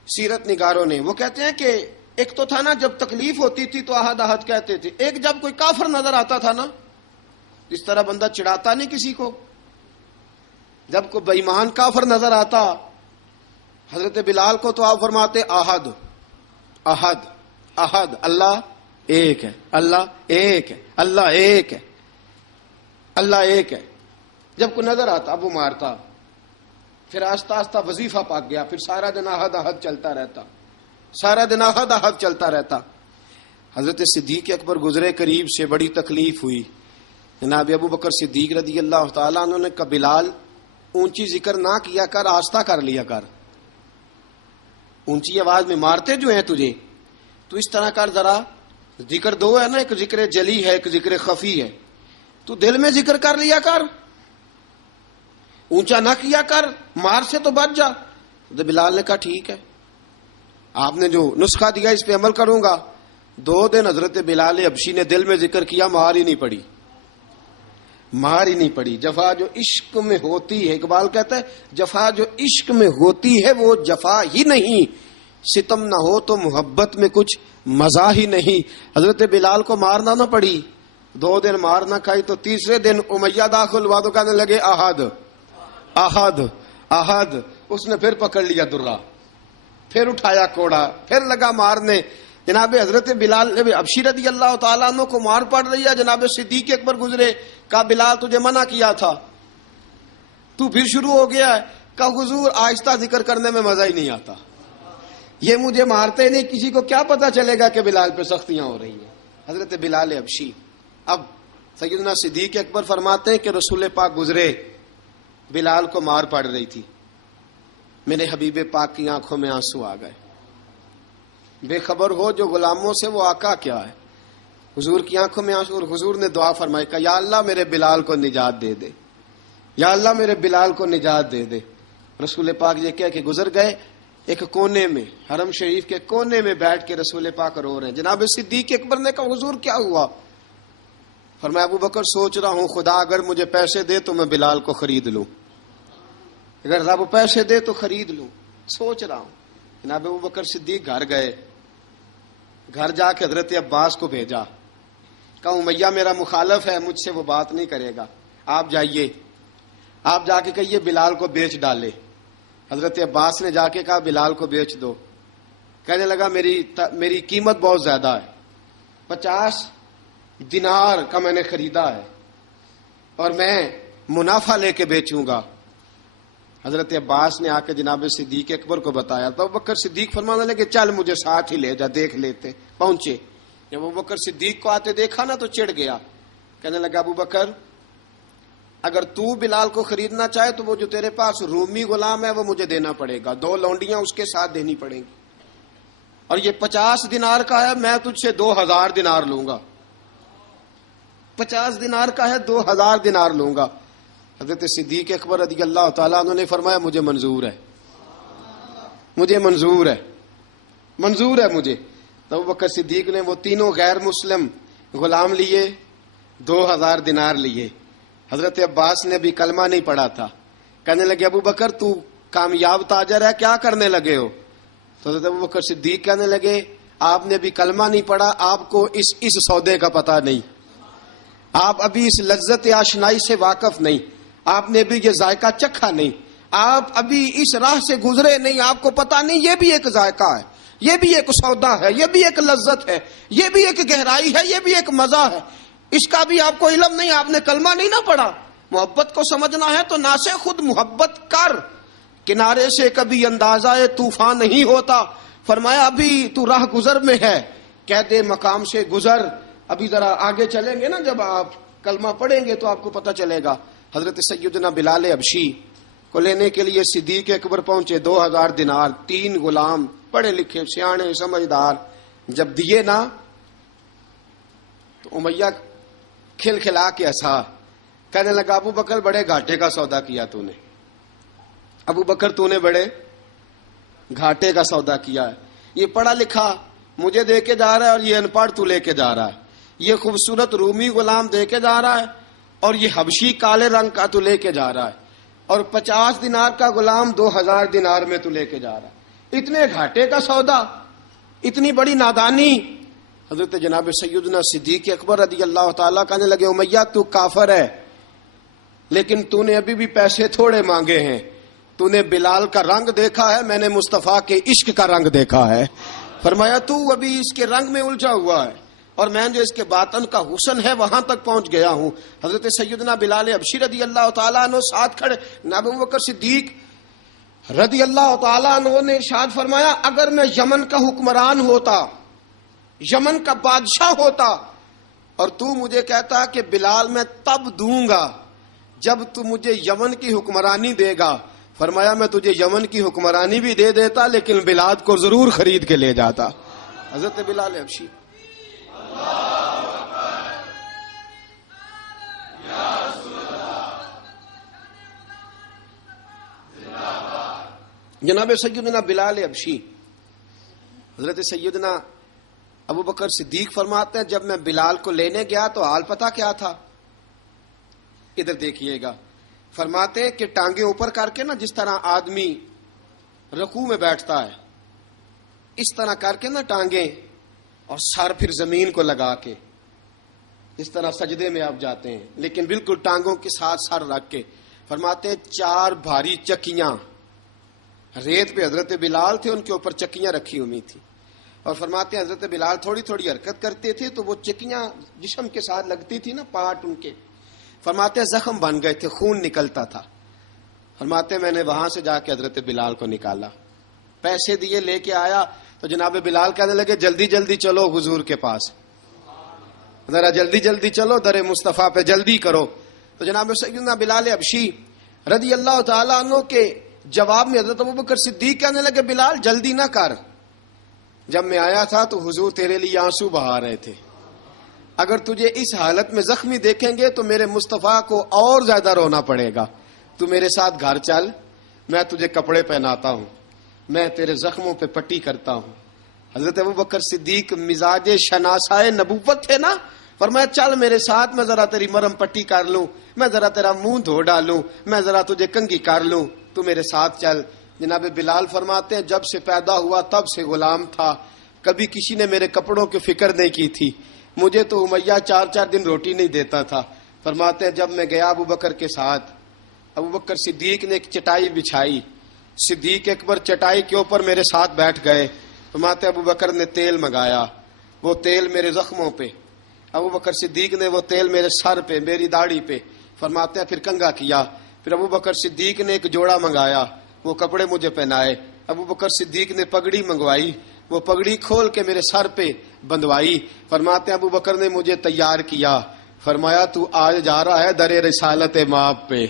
سیرت نگاروں نے، وہ کہتے ہیں کہ ایک تو تھا نا جب تکلیف ہوتی تھی تو احد احد کہتے تھے، ایک جب کوئی کافر نظر آتا تھا نا، اس طرح بندہ چڑھاتا نہیں کسی کو، جب کوئی بے ایمان کافر نظر آتا حضرت بلال کو تو آپ فرماتے احد احد احد، اللہ ایک ہے، اللہ ایک ہے، اللہ ایک ہے، اللہ ایک ہے. جب کوئی نظر آتا اب وہ مارتا. پھر آہستہ آہستہ وظیفہ پاک گیا، پھر سارا دن احد احد چلتا رہتا، سارا دن احد احد چلتا رہتا. حضرت صدیق اکبر گزرے قریب سے، بڑی تکلیف ہوئی. جناب ابو بکر صدیق رضی اللہ تعالیٰ عنہ نے کہا بلال اونچی ذکر نہ کیا کر، آہستہ کر لیا کر، اونچی آواز میں مارتے جو ہیں تجھے تو اس طرح کر، ذرا ذکر دو ہے نا، ایک ذکر جلی ہے ایک ذکر خفی ہے، تو دل میں ذکر کر لیا کر، اونچا نہ کیا کر، مار سے تو بچ جا. تو بلال نے کہا ٹھیک ہے، آپ نے جو نسخہ دیا اس پہ عمل کروں گا. 2 دن حضرت بلال حبشی نے دل میں ذکر کیا، مار ہی نہیں پڑی، مار ہی نہیں پڑی. جفا جو عشق میں ہوتی ہے، اقبال کہتا ہے جفا جو عشق میں ہوتی ہے وہ جفا ہی نہیں، ستم نہ ہو تو محبت میں کچھ مزہ ہی نہیں. حضرت بلال کو مارنا نہ پڑی، 2 دن مار نہ کھائی تو تیسرے دن امیہ داخل ہوا تو کہنے لگے احد احد احد. اس نے پھر پکڑ لیا درہ، پھر اٹھایا کوڑا، پھر لگا مارنے. جناب حضرت بلال حبشی رضی اللہ تعالیٰ عنہ کو مار پڑ رہی ہے. جناب صدیق اکبر گزرے، کہا بلال تجھے منع کیا تھا، تو پھر شروع ہو گیا ہے. کہا حضور آہستہ ذکر کرنے میں مزہ ہی نہیں آتا، یہ مجھے مارتے نہیں، کسی کو کیا پتا چلے گا کہ بلال پہ سختیاں ہو رہی ہیں. حضرت بلال حبشی. اب سیدنا صدیق اکبر فرماتے ہیں کہ رسول پاک گزرے، بلال کو مار پڑ رہی تھی، میرے حبیب پاک کی آنکھوں میں آنسو آ گئے. بے خبر ہو جو غلاموں سے وہ آقا کیا ہے. حضور کی آنکھوں میں آنسو، اور حضور نے دعا فرمائی کہ یا اللہ میرے بلال کو نجات دے دے، یا اللہ میرے بلال کو نجات دے دے. رسول پاک یہ کہہ کہ گزر گئے. ایک کونے میں حرم شریف کے کونے میں بیٹھ کے رسول پاک رو رہے ہیں. جناب صدیق اکبر نے کہا حضور کیا ہوا؟ فرمایا ابو بکر سوچ رہا ہوں خدا اگر مجھے پیسے دے تو میں بلال کو خرید لوں، اگر رب پیسے دے تو خرید لوں، سوچ رہا ہوں. جناب ابو بکر صدیق گھر گئے، گھر جا کے حضرت عباس کو بھیجا، کہا امیہ میرا مخالف ہے، مجھ سے وہ بات نہیں کرے گا، آپ جائیے، آپ جا کے کہیے بلال کو بیچ ڈالے۔ حضرت عباس نے جا کے کہا بلال کو بیچ دو۔ کہنے لگا میری قیمت بہت زیادہ ہے، 50 دینار کا میں نے خریدا ہے اور میں منافع لے کے بیچوں گا۔ حضرت عباس نے آ کے جناب صدیق اکبر کو بتایا تو ابوبکر صدیق فرمانے لگے چل مجھے ساتھ ہی لے جا، دیکھ لیتے۔ پہنچے، جب ابوبکر صدیق کو آتے دیکھا نا تو چڑ گیا، کہنے لگا ابوبکر اگر تو بلال کو خریدنا چاہے تو وہ جو تیرے پاس رومی غلام ہے وہ مجھے دینا پڑے گا، 2 لونڈیاں اس کے ساتھ دینی پڑیں گی، اور یہ 50 دینار کا ہے، میں تجھ سے 2000 دینار لوں گا۔ 50 دینار کا ہے، 2000 دینار لوں گا۔ حضرت صدیق اکبر رضی اللہ تعالیٰ عنہ نے فرمایا مجھے منظور ہے، مجھے منظور ہے، منظور ہے مجھے۔ تو ابوبکر صدیق نے وہ تینوں غیر مسلم غلام لیے، 2000 دینار لیے۔ حضرت عباس نے بھی کلمہ نہیں پڑھا تھا، کہنے لگے ابوبکر تو کامیاب تاجر ہے، کیا کرنے لگے ہو؟ تو حضرت ابوبکر صدیق کہنے لگے آپ نے بھی کلمہ نہیں پڑھا، آپ کو اس سودے کا پتہ نہیں، آپ ابھی اس لذت آشنائی سے واقف نہیں، آپ نے بھی یہ ذائقہ چکھا نہیں، آپ ابھی اس راہ سے گزرے نہیں، آپ کو پتہ نہیں یہ بھی ایک ذائقہ ہے، یہ بھی ایک سودا ہے، یہ بھی ایک لذت ہے، یہ بھی ایک گہرائی ہے، یہ بھی ایک مزہ ہے، اس کا بھی آپ کو علم نہیں، آپ نے کلمہ نہیں نہ پڑھا۔ محبت کو سمجھنا ہے تو نہ سے خود محبت کر، کنارے سے کبھی اندازہ طوفان نہیں ہوتا۔ فرمایا ابھی تو راہ گزر میں ہے، کہہ دے مقام سے گزر، ابھی ذرا آگے چلیں گے نا، جب آپ کلمہ پڑھیں گے تو آپ کو پتہ چلے گا۔ حضرت سیدنا بلال حبشی کو لینے کے لیے صدیق اکبر پہنچے، 2000 دینار، 3 غلام پڑھے لکھے سیانے سمجھدار، جب دیے نا تو امیہ کھل کھلا کے ہنسا، کہنے لگا ابو بکر بڑے گھاٹے کا سودا کیا تو نے، ابو بکر تو نے بڑے گھاٹے کا سودا کیا ہے، یہ پڑھا لکھا مجھے دے کے جا رہا ہے اور یہ ان پڑھ تو لے کے جا رہا ہے، یہ خوبصورت رومی غلام دے کے جا رہا ہے اور یہ حبشی کالے رنگ کا تو لے کے جا رہا ہے، اور 50 دینار کا غلام 2000 دینار میں تو لے کے جا رہا ہے، اتنے گھاٹے کا سودا، اتنی بڑی نادانی۔ حضرت جناب سیدنا صدیق اکبر رضی اللہ تعالیٰ کہنے لگے امیہ تو کافر ہے، لیکن تو نے ابھی بھی پیسے تھوڑے مانگے ہیں، تو نے بلال کا رنگ دیکھا ہے، میں نے مصطفیٰ کے عشق کا رنگ دیکھا ہے۔ فرمایا تو ابھی اس کے رنگ میں الجھا ہوا ہے، اور میں جو اس کے باطن کا حسن ہے وہاں تک پہنچ گیا ہوں۔ حضرت سیدنا بلال حبشی رضی اللہ تعالیٰ عنہ ساتھ کھڑے، ابوبکر صدیق رضی اللہ تعالیٰ عنہ نے ارشاد فرمایا اگر میں یمن کا حکمران ہوتا، یمن کا بادشاہ ہوتا، اور تو مجھے کہتا کہ بلال میں تب دوں گا جب تو مجھے یمن کی حکمرانی دے گا، فرمایا میں تجھے یمن کی حکمرانی بھی دے دیتا لیکن بلال کو ضرور خرید کے لے جاتا۔ حضرت بلال حبشی جناب سیدنا بلال حبشی، حضرت سیدنا ابوبکر صدیق فرماتے ہیں جب میں بلال کو لینے گیا تو حال پتہ کیا تھا؟ ادھر دیکھیے گا، فرماتے ہیں کہ ٹانگیں اوپر کر کے نا جس طرح آدمی رکوع میں بیٹھتا ہے اس طرح کر کے نا ٹانگیں، اور سر پھر زمین کو لگا کے اس طرح سجدے میں آپ جاتے ہیں، لیکن بالکل ٹانگوں کے ساتھ سر رکھ کے۔ فرماتے ہیں 4 بھاری چکیاں ریت پہ حضرت بلال تھے، ان کے اوپر چکیاں رکھی ہوئی تھی، اور فرماتے ہیں حضرت بلال تھوڑی تھوڑی حرکت کرتے تھے تو وہ چکیاں جسم کے ساتھ لگتی تھی نا، پارٹ ان کے، فرماتے ہیں زخم بن گئے تھے، خون نکلتا تھا۔ فرماتے ہیں میں نے وہاں سے جا کے حضرت بلال کو نکالا، پیسے دیے لے کے آیا تو جناب بلال کہنے لگے جلدی جلدی چلو حضور کے پاس، ذرا جلدی جلدی چلو در مصطفیٰ پہ جلدی کرو۔ تو جناب سیدنا بلال حبشی رضی اللہ تعالیٰ عنہ کے جواب میں حضرت ابوبکر صدیق کہنے لگے بلال جلدی نہ کر، جب میں آیا تھا تو حضور تیرے لیے آنسو بہا رہے تھے، اگر تجھے اس حالت میں زخمی دیکھیں گے تو میرے مصطفیٰ کو اور زیادہ رونا پڑے گا، تو میرے ساتھ گھر چل، میں تجھے کپڑے پہناتا ہوں، میں تیرے زخموں پہ پٹی کرتا ہوں۔ حضرت ابوبکر صدیق مزاج شناسائے نبوت تھے نا، فرمایا چل میرے ساتھ، میں ذرا تیری مرم پٹی کر لوں، میں ذرا تیرا منہ دھو ڈالوں، میں ذرا تجھے کنگھی کر لوں، تو میرے ساتھ چل۔ جناب بلال فرماتے ہیں جب سے پیدا ہوا تب سے غلام تھا، کبھی کسی نے میرے کپڑوں کی فکر نہیں کی تھی. مجھے تو امیہ 4 دن روٹی نہیں دیتا تھا. فرماتے ہیں جب میں گیا ابو بکر کے ساتھ, ابو بکر صدیق نے ایک چٹائی بچھائی, صدیق اکبر چٹائی کے اوپر میرے ساتھ بیٹھ گئے. فرماتے ابو بکر نے تیل منگایا, وہ تیل میرے زخموں پہ, ابو بکر صدیق نے وہ تیل میرے سر پہ, میری داڑھی پہ. فرماتے ہیں پھر کنگھا کیا. پھر ابو بکر صدیق نے ایک جوڑا منگایا, وہ کپڑے مجھے پہنائے. ابو بکر صدیق نے پگڑی منگوائی, وہ پگڑی کھول کے میرے سر پہ بندھوائی. فرماتے ہیں ابو بکر نے مجھے تیار کیا. فرمایا تو آج جا رہا ہے در رسالت مآب پہ,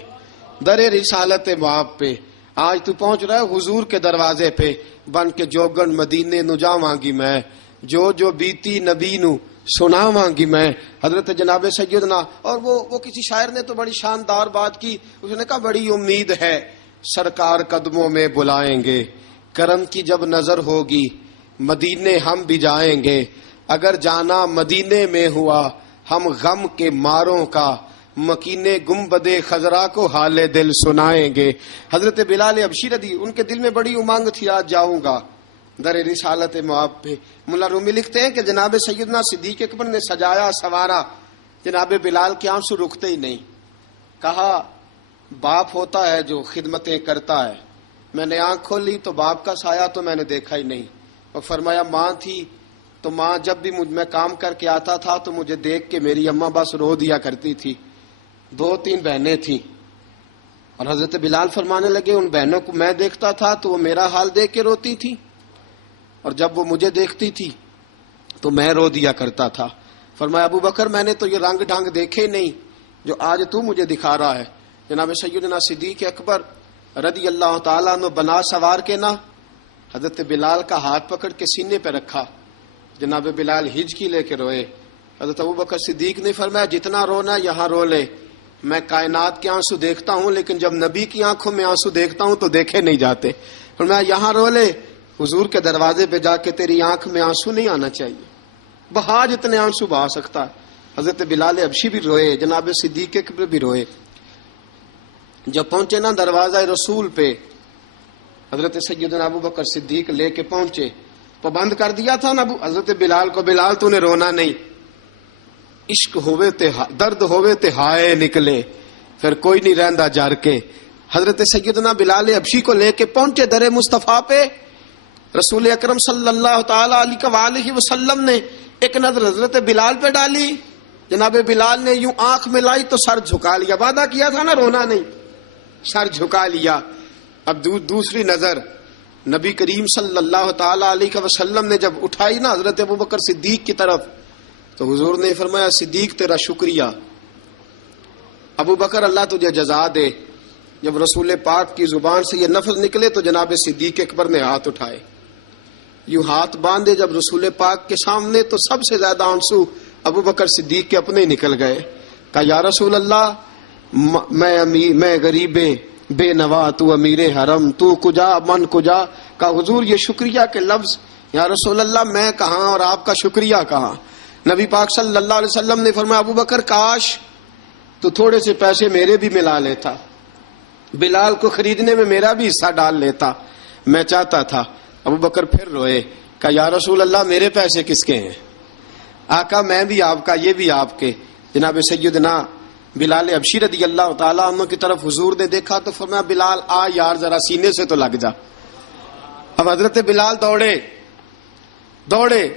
در رسالت مآب پہ. آج تو پہنچ رہا ہے حضور کے دروازے پہ. بن کے جوگن مدینے نو جاواں گی میں, جو بیتی نبی نو سناواں گی میں. حضرت جناب سیدنا, اور وہ کسی شاعر نے تو بڑی شاندار بات کی. اس نے کہا بڑی امید ہے سرکار قدموں میں بلائیں گے, کرم کی جب نظر ہوگی مدینے ہم بھی جائیں گے. اگر جانا مدینے میں ہوا ہم غم کے ماروں کا, مکینے گنبدِ خضرا کو حال دل سنائیں گے. حضرت بلال حبشی رضی, ان کے دل میں بڑی امنگ تھی آج جاؤں گا در رسالت مآب پہ. ملا رومی لکھتے ہیں کہ جناب سیدنا صدیق اکبر نے سجایا سوارا, جناب بلال کے آنسو رکتے ہی نہیں. کہا باپ ہوتا ہے جو خدمتیں کرتا ہے. میں نے آنکھ کھولی تو باپ کا سایہ تو میں نے دیکھا ہی نہیں. اور فرمایا ماں تھی تو ماں جب بھی میں کام کر کے آتا تھا تو مجھے دیکھ کے میری اماں بس رو دیا کرتی تھی. 2-3 بہنیں تھیں, اور حضرت بلال فرمانے لگے ان بہنوں کو میں دیکھتا تھا تو وہ میرا حال دیکھ کے روتی تھی, اور جب وہ مجھے دیکھتی تھی تو میں رو دیا کرتا تھا. فرمایا ابو بکر میں نے تو یہ رنگ ڈھنگ دیکھے نہیں جو آج تو مجھے دکھا رہا ہے. جناب سیدنا صدیق اکبر رضی اللہ تعالیٰ عنہ بنا سوار کے نا حضرت بلال کا ہاتھ پکڑ کے سینے پہ رکھا. جناب بلال ہجکی لے کے روئے. حضرت ابو بکر صدیق نے فرمایا جتنا رونا یہاں رو لے, میں کائنات کے آنسو دیکھتا ہوں لیکن جب نبی کی آنکھوں میں آنسو دیکھتا ہوں تو دیکھے نہیں جاتے. فرمایا یہاں رو لے, حضور کے دروازے پہ جا کے تیری آنکھ میں آنسو نہیں آنا چاہیے, بہا جتنے آنسو بہا سکتا ہے. حضرت بلال حبشی بھی روئے, جناب صدیق اکبر بھی روئے. جب پہنچے نا دروازہ رسول پہ, حضرت سیدنا ابو بکر صدیق لے کے پہنچے. پابند کر دیا تھا نا حضرت بلال کو, بلال تو نے رونا نہیں, عشق ہوئے تے درد ہوئے تے ہائے نکلے, پھر کوئی نہیں رہندا جار کے. حضرت سیدنا بلال حبشی کو لے کے پہنچے در مصطفیٰ پہ. رسول اکرم صلی اللہ تعالی علیہ وسلم نے ایک نظر حضرت بلال پہ ڈالی. جناب بلال نے یوں آنکھ ملائی تو سر جھکا لیا, وعدہ کیا تھا نا رونا نہیں, سر جھکا لیا. اب دوسری نظر نبی کریم صلی اللہ تعالی علیہ وسلم نے جب اٹھائی نا حضرت ابو بکر صدیق کی طرف, تو حضور نے فرمایا صدیق تیرا شکریہ, ابو بکر اللہ تجھے جزا دے. جب رسول پاک کی زبان سے یہ لفظ نکلے تو جناب صدیق اکبر نے ہاتھ اٹھائے, یوں ہاتھ باندھے جب رسول پاک کے سامنے, تو سب سے زیادہ آنسو ابو بکر صدیق کے اپنے نکل گئے. کہا یا رسول اللہ میں غریب بے نوا, تو امیر حرم, تو کجا من کجا. کہا حضور یہ شکریہ کے لفظ, یا رسول اللہ میں کہاں اور آپ کا شکریہ کہاں. نبی پاک صلی اللہ علیہ وسلم نے فرمایا ابو بکر کاش تو تھوڑے سے پیسے میرے بھی ملا لیتا, بلال کو خریدنے میں میرا بھی حصہ ڈال لیتا, میں چاہتا تھا. ابو بکر پھر روئے. کہا یا رسول اللہ میرے پیسے کس کے ہیں. آقا میں بھی آپ کا, یہ بھی آپ کے. جناب سیدنا بلال حبشی رضی اللہ تعالیٰ عنہ کی طرف حضور نے دیکھا تو فرمایا بلال آ یار ذرا سینے سے تو لگ جا. اب حضرت بلال دوڑے.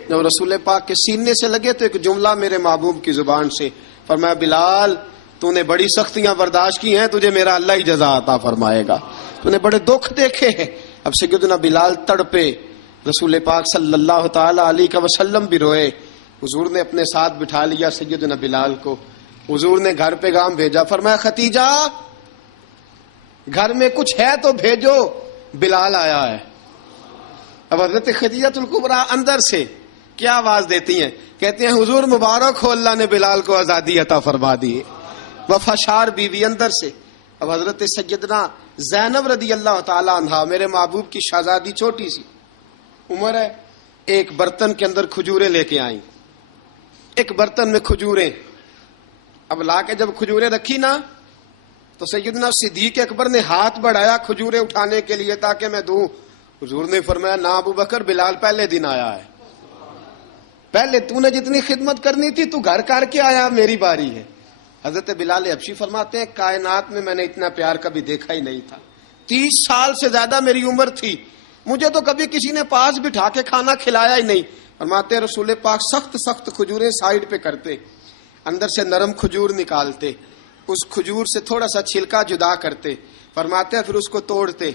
جب رسول پاک کے سینے سے لگے تو ایک جملہ میرے محبوب کی زبان سے, فرمایا بلال تو نے بڑی سختیاں برداشت کی ہیں, تجھے میرا اللہ ہی جزا عطا فرمائے گا, تو نے بڑے دکھ دیکھے ہیں. اب سیدنا بلال تڑپے, رسول پاک صلی اللہ تعالی علیہ وسلم بھی روئے. حضور نے اپنے ساتھ بٹھا لیا سیدنا بلال کو. حضور نے گھر پیغام بھیجا, فرمایا ختیجہ گھر میں کچھ ہے تو بھیجو, بلال آیا ہے. اب حضرت خدیجہ الکبریٰ اندر سے کیا آواز دیتی ہیں, کہتے ہیں حضور مبارک ہو, اللہ نے بلال کو آزادی عطا فرما دی. وفاشار بیوی اندر سے. اب حضرت سیدنا زینب رضی اللہ تعالی عنہا, میرے محبوب کی شہزادی, چھوٹی سی عمر ہے, ایک برتن کے اندر کھجوریں لے کے آئیں, ایک برتن میں کھجوریں. اب لا کے جب کھجوریں رکھی نا تو سیدنا صدیق اکبر نے ہاتھ بڑھایا کھجوریں اٹھانے کے لیے تاکہ میں دوں. حضور نے فرمایا نہ ابو بکر, بلال پہلے دن آیا ہے. پہلے تو نے جتنی خدمت کرنی تھی تو گھر کر کے آیا، میری باری ہے۔ حضرت بلال حبشی فرماتے ہیں کائنات میں نے اتنا پیار کبھی دیکھا ہی نہیں تھا۔ 30 سال سے زیادہ میری عمر تھی، مجھے تو کبھی کسی نے پاس بٹھا کے کھانا کھلایا ہی نہیں۔ فرماتے رسول پاک سخت سخت کھجوریں سائیڈ پہ کرتے، اندر سے نرم کھجور نکالتے، اس کھجور سے تھوڑا سا چھلکا جدا کرتے، فرماتے ہیں پھر اس کو توڑتے،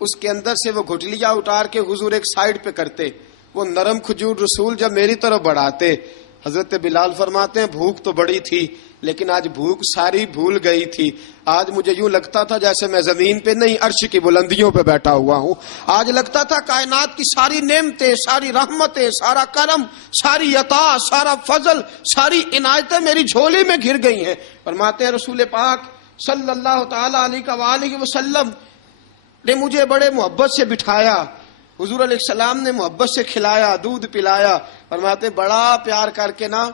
اس کے اندر سے وہ گھٹلیاں اتار کے حضور ایک سائیڈ پہ کرتے، وہ نرم کھجور رسول جب میری طرف بڑھاتے، حضرت بلال فرماتے ہیں بھوک تو بڑی تھی لیکن آج بھوک ساری بھول گئی تھی۔ آج مجھے یوں لگتا تھا جیسے میں زمین پہ نہیں عرش کی بلندیوں پہ بیٹھا ہوا ہوں۔ آج لگتا تھا کائنات کی ساری نعمتیں، ساری رحمتیں، سارا کرم، ساری عطا، سارا فضل، ساری عنایتیں میری جھولی میں گر گئی ہیں۔ فرماتے ہیں رسول پاک صلی اللہ تعالی علیہ وآلہ وسلم نے مجھے بڑے محبت سے بٹھایا، حضور علیہ السلام نے محبت سے کھلایا، دودھ پلایا۔ فرماتے بڑا پیار کر کے نا،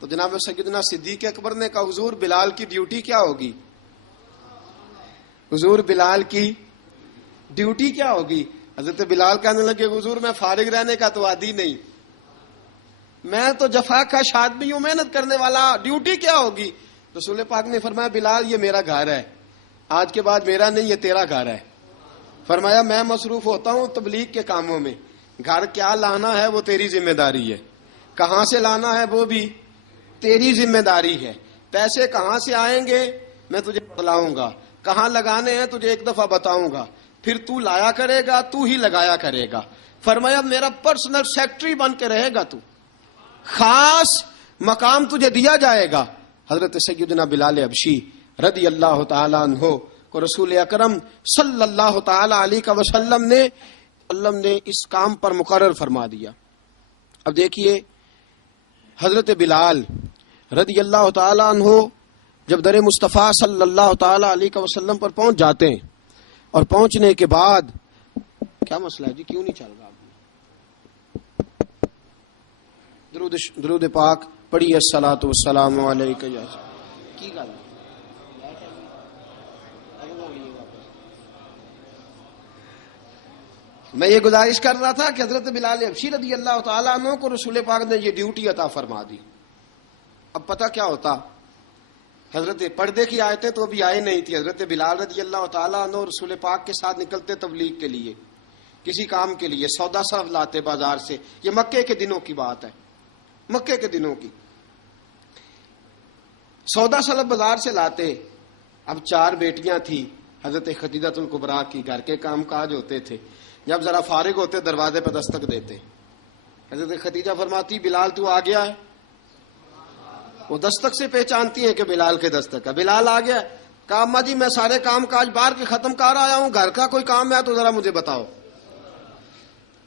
تو جناب سیدنا صدیق اکبر نے کہا حضور بلال کی ڈیوٹی کیا ہوگی؟ حضور بلال کی ڈیوٹی کیا ہوگی؟ حضرت بلال کہنے لگے حضور میں فارغ رہنے کا تو عادی نہیں، میں تو جفا کش آدمی ہوں، محنت کرنے والا، ڈیوٹی کیا ہوگی؟ رسول پاک نے فرمایا بلال یہ میرا گھر ہے، آج کے بعد میرا نہیں یہ تیرا گھر ہے۔ فرمایا میں مصروف ہوتا ہوں تبلیغ کے کاموں میں، گھر کیا لانا ہے وہ تیری ذمہ داری ہے، کہاں سے لانا ہے وہ بھی تیری ذمہ داری ہے، پیسے کہاں سے آئیں گے میں تجھے بتلاؤں گا، کہاں لگانے ہیں تجھے ایک دفعہ بتاؤں گا، پھر تو لایا کرے گا، تو ہی لگایا کرے گا۔ فرمایا میرا پرسنل سیکٹری بن کے رہے گا، تو خاص مقام تجھے دیا جائے گا۔ حضرت سیدنا بلال حبشی رضی اللہ تعالی عنہ کو رسول اکرم صلی اللہ تعالی علیہ وسلم نے اس کام پر مقرر فرما دیا۔ اب دیکھیے حضرت بلال رضی اللہ تعالی عنہ جب در مصطفیٰ صلی اللہ تعالی علیہ وسلم پر پہنچ جاتے ہیں، اور پہنچنے کے بعد کیا مسئلہ ہے جی، کیوں نہیں چل رہا؟ درود پاک پڑھیے الصلاۃ والسلام علیکہ یا کی گل میں یہ گزارش کر رہا تھا کہ حضرت بلال حبشی رضی اللہ تعالیٰ عنہ کو رسول پاک نے یہ ڈیوٹی عطا فرما دی۔ اب پتہ کیا ہوتا، حضرت پردے کی آیتیں تو ابھی آئے نہیں تھی، حضرت بلال رضی اللہ تعالیٰ عنہ رسول پاک کے ساتھ نکلتے تبلیغ کے لیے، کسی کام کے لیے، سودا صرف لاتے بازار سے۔ یہ مکے کے دنوں کی بات ہے، مکے کے دنوں کی، سودا صرف بازار سے لاتے۔ اب 4 بیٹیاں تھیں حضرت خدیجہ الکبریٰ کی، گھر کے کام کاج ہوتے تھے، جب ذرا فارغ ہوتے دروازے پہ دستک دیتے، حضرت خدیجہ فرماتی بلال تو آ گیا ہے، وہ دستک سے پہچانتی ہیں کہ بلال کے دستک ہے، بلال آ گیا۔ کہا اماں جی میں سارے کام کاج باہر کے ختم کر آیا ہوں، گھر کا کوئی کام ہے تو ذرا مجھے بتاؤ۔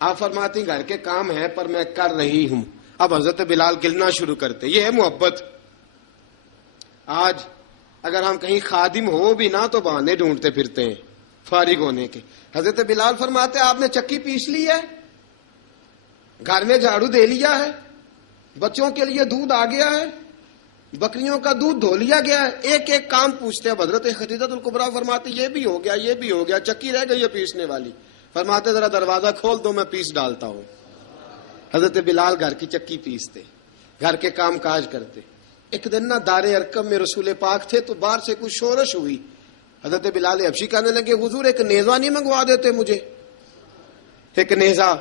آپ فرماتی گھر کے کام ہے پر میں کر رہی ہوں۔ اب حضرت بلال گلنا شروع کرتے، یہ ہے محبت۔ آج اگر ہم کہیں خادم ہو بھی نہ تو بہانے ڈھونڈتے پھرتے ہیں فارغ ہونے کے۔ حضرت بلال فرماتے آپ نے چکی پیس لی ہے، گھر میں جھاڑو دے لیا ہے، بچوں کے لیے دودھ آ گیا ہے، بکریوں کا دودھ دھو لیا گیا ہے، ایک ایک کام پوچھتے۔ اب حضرت خدیجہ الکبریٰ فرماتی یہ بھی ہو گیا، یہ بھی ہو گیا، چکی رہ گئی ہے پیسنے والی۔ فرماتے ذرا دروازہ کھول دو میں پیس ڈالتا ہوں۔ حضرت بلال گھر کی چکی پیستے، گھر کے کام کاج کرتے۔ ایک دن نہ دار ارقم میں رسول پاک تھے تو باہر سے کچھ شورش ہوئی، حضرت بلال حبشی کہنے لگے حضور ایک نیزہ نہیں منگوا دیتے مجھے؟ ایک نیزہ۔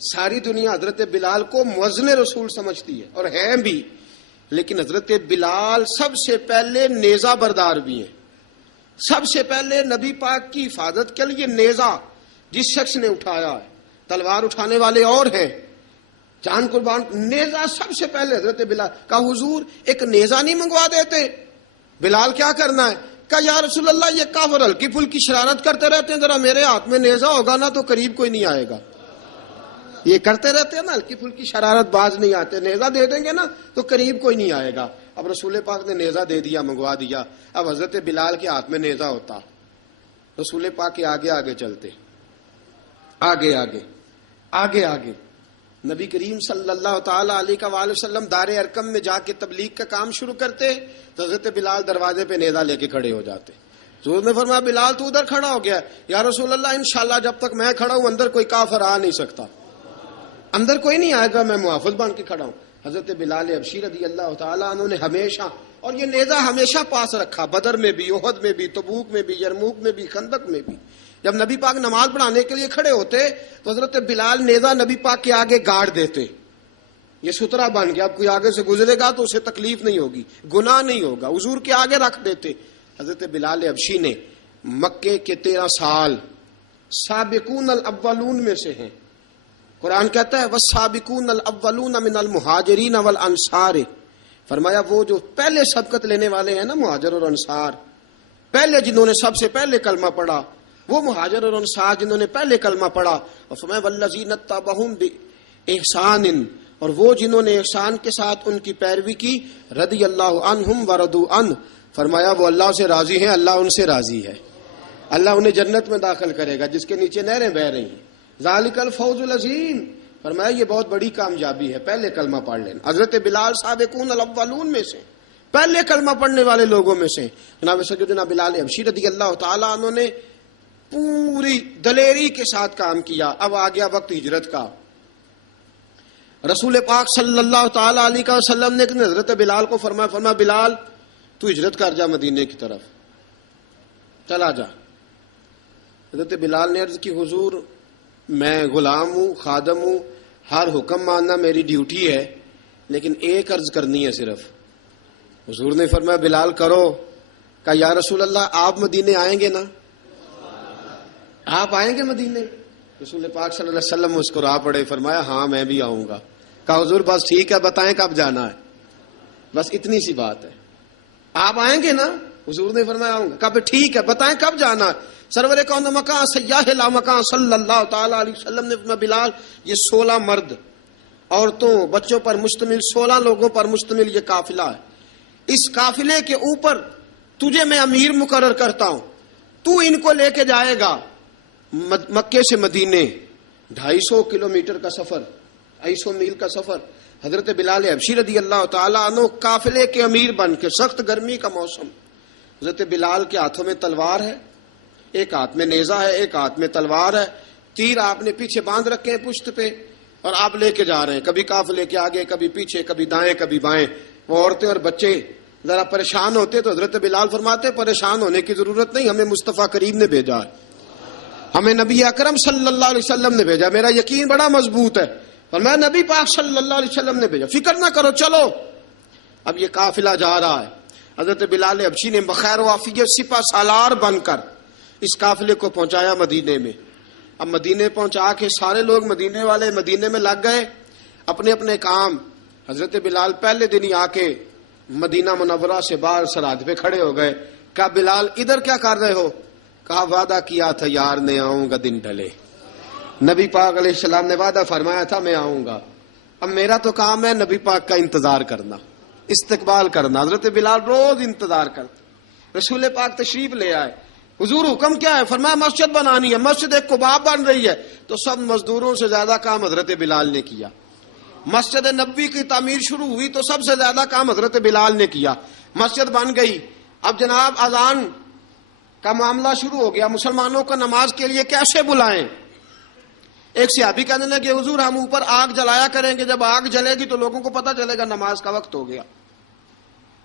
ساری دنیا حضرت بلال کو مؤذن رسول سمجھتی ہے اور ہیں بھی، لیکن حضرت بلال سب سے پہلے نیزہ بردار بھی ہیں۔ سب سے پہلے نبی پاک کی حفاظت کے لیے نیزہ جس شخص نے اٹھایا ہے، تلوار اٹھانے والے اور ہیں، جان قربان، نیزہ سب سے پہلے حضرت بلال۔ کہا حضور ایک نیزہ نہیں منگوا دیتے؟ بلال کیا کرنا ہے؟ کہا یا رسول اللہ یہ کافر ہلکی پھلکی شرارت کرتے رہتے ہیں، ذرا میرے ہاتھ میں نیزہ ہوگا نا تو قریب کوئی نہیں آئے گا۔ یہ کرتے رہتے ہیں نا ہلکی پھلکی شرارت، باز نہیں آتے، نیزہ دے دیں گے نا تو قریب کوئی نہیں آئے گا۔ اب رسول پاک نے نیزہ دے دیا، منگوا دیا۔ اب حضرت بلال کے ہاتھ میں نیزہ ہوتا، رسول پاک کے آگے آگے چلتے، آگے آگے آگے آگے۔ نبی کریم صلی اللہ تعالی علیہ وآلہ وسلم دار ارقم میں جا کے تبلیغ کا کام شروع کرتے تو حضرت بلال دروازے پہ نیزہ لے کے کھڑے ہو جاتے۔ حضور نے فرمایا بلال تو ادھر کھڑا ہو گیا، یا رسول اللہ انشاءاللہ جب تک میں کھڑا ہوں اندر کوئی کافر آ نہیں سکتا۔ اندر کوئی نہیں آئے گا، میں محافظ بن کے کھڑا ہوں۔ حضرت بلال حبشی رضی اللہ تعالیٰ عنہ نے ہمیشہ، اور یہ نیزہ ہمیشہ پاس رکھا، بدر میں بھی، احد میں بھی، تبوک میں بھی، یرموک میں بھی، خندق میں بھی۔ جب نبی پاک نماز پڑھانے کے لیے کھڑے ہوتے تو حضرت بلال نیزہ نبی پاک کے آگے گاڑ دیتے، یہ سترا بن گیا، اب کوئی آگے سے گزرے گا تو اسے تکلیف نہیں ہوگی، گناہ نہیں ہوگا، حضور کے آگے رکھ دیتے۔ حضرت بلال حبشی نے مکے کے 13 سال سابقون الاولون میں سے ہیں۔ قرآن کہتا ہے والسابقون الاولون من المہاجرین والانصار، فرمایا وہ جو پہلے سبقت لینے والے ہیں نا، مہاجر اور انصار، پہلے جنہوں نے سب سے پہلے کلمہ پڑھا، وہ مہاجر اور انصار جنہوں نے پہلے کلمہ پڑھا۔ اور فرمایا والذین اتبعوہم باحسان، اور وہ جنہوں نے احسان کے ساتھ ان کی پیروی کی، رضی اللہ عنہم ورضوا عنہ، فرمایا وہ اللہ سے راضی ہیں، اللہ ان سے راضی ہے، اللہ انہیں جنت میں داخل کرے گا جس کے نیچے نہریں بہہ رہی ہیں۔ ذالک الفوز العظیم، فرمایا یہ بہت بڑی کامیابی ہے، پہلے کلمہ پڑھ لینا۔ حضرت بلال سابقون الاولون میں سے، پہلے کلمہ پڑھنے والے لوگوں میں سے۔ جناب سیدنا بلال حبشی رضی اللہ تعالیٰ عنہ نے پوری دلیری کے ساتھ کام کیا۔ اب آ گیا وقت ہجرت کا۔ رسول پاک صلی اللہ تعالیٰ علیہ وسلم نے حضرت بلال کو فرمایا بلال تو ہجرت کر جا مدینے کی طرف، چلا جا۔ حضرت بلال نے عرض کی حضور میں غلام ہوں، خادم ہوں، ہر حکم ماننا میری ڈیوٹی ہے، لیکن ایک عرض کرنی ہے صرف۔ حضور نے فرمایا بلال کرو۔ کہا یا رسول اللہ آپ مدینے آئیں گے نا؟ آپ آئیں گے مدینے؟ رسول پاک صلی اللہ علیہ وسلم مسکرا پڑے، فرمایا ہاں میں بھی آؤں گا۔ کہا حضور بس ٹھیک ہے، بتائیں کب جانا ہے، بس اتنی سی بات ہے، آپ آئیں گے نا؟ حضور نے فرمایا آؤں گا۔ کہا ٹھیک ہے، بتائیں کب جانا ہے۔ سرور کون مکان سیاح لا مکان صلی اللہ تعالی علیہ وسلم نے فرمایا بلال یہ 16 مرد، عورتوں، بچوں پر مشتمل 16 لوگوں پر مشتمل یہ قافلہ ہے، اس قافلے کے اوپر تجھے میں امیر مقرر کرتا ہوں، تو ان کو لے کے جائے گا مکے سے مدینے، 250 کلومیٹر کا سفر، 250 میل کا سفر۔ حضرت بلال حبشی رضی اللہ تعالیٰ عنہ قافلے کے امیر بن کے، سخت گرمی کا موسم، حضرت بلال کے ہاتھوں میں تلوار ہے، ایک ہاتھ میں نیزہ ہے، ایک ہاتھ میں تلوار ہے، تیر آپ نے پیچھے باندھ رکھے ہیں پشت پہ، اور آپ لے کے جا رہے ہیں، کبھی قافلے کے آگے، کبھی پیچھے، کبھی دائیں کبھی بائیں۔ وہ عورتیں اور بچے ذرا پریشان ہوتے تو حضرت بلال فرماتے پریشان ہونے کی ضرورت نہیں، ہمیں مصطفیٰ کریم نے بھیجا ہے، ہمیں نبی اکرم صلی اللہ علیہ وسلم نے بھیجا، میرا یقین بڑا مضبوط ہے، اور میں نبی پاک صلی اللہ علیہ وسلم نے بھیجا، فکر نہ کرو چلو۔ اب یہ قافلہ جا رہا ہے، حضرت بلال حبشی نے بخیر و عافیت سپہ سالار بن کر اس قافلے کو پہنچایا مدینے میں۔ اب مدینے پہنچا کے سارے لوگ مدینے والے مدینے میں لگ گئے اپنے اپنے کام۔ حضرت بلال پہلے دن ہی آ کے مدینہ منورہ سے باہر سرحد پہ کھڑے ہو گئے۔ کہا بلال ادھر کیا کر رہے ہو؟ کہا وعدہ کیا تھا یار نے آؤں گا دن ڈھلے، نبی پاک علیہ السلام نے وعدہ فرمایا تھا میں آؤں گا، اب میرا تو کام ہے نبی پاک کا انتظار کرنا، استقبال کرنا۔ حضرت بلال روز انتظار کرتے، رسول پاک تشریف لے آئے، حضور حکم کیا ہے؟ فرمایا مسجد بنانی ہے، مسجد قباء بن رہی ہے، تو سب مزدوروں سے زیادہ کام حضرت بلال نے کیا۔ مسجد نبوی کی تعمیر شروع ہوئی تو سب سے زیادہ کام حضرت بلال نے کیا، مسجد بن گئی۔ اب جناب اذان کا معاملہ شروع ہو گیا، مسلمانوں کو نماز کے لیے کیسے بلائیں؟ ایک صحابی کہنے لگے حضور ہم اوپر آگ جلایا کریں گے، جب آگ جلے گی تو لوگوں کو پتہ چلے گا نماز کا وقت ہو گیا۔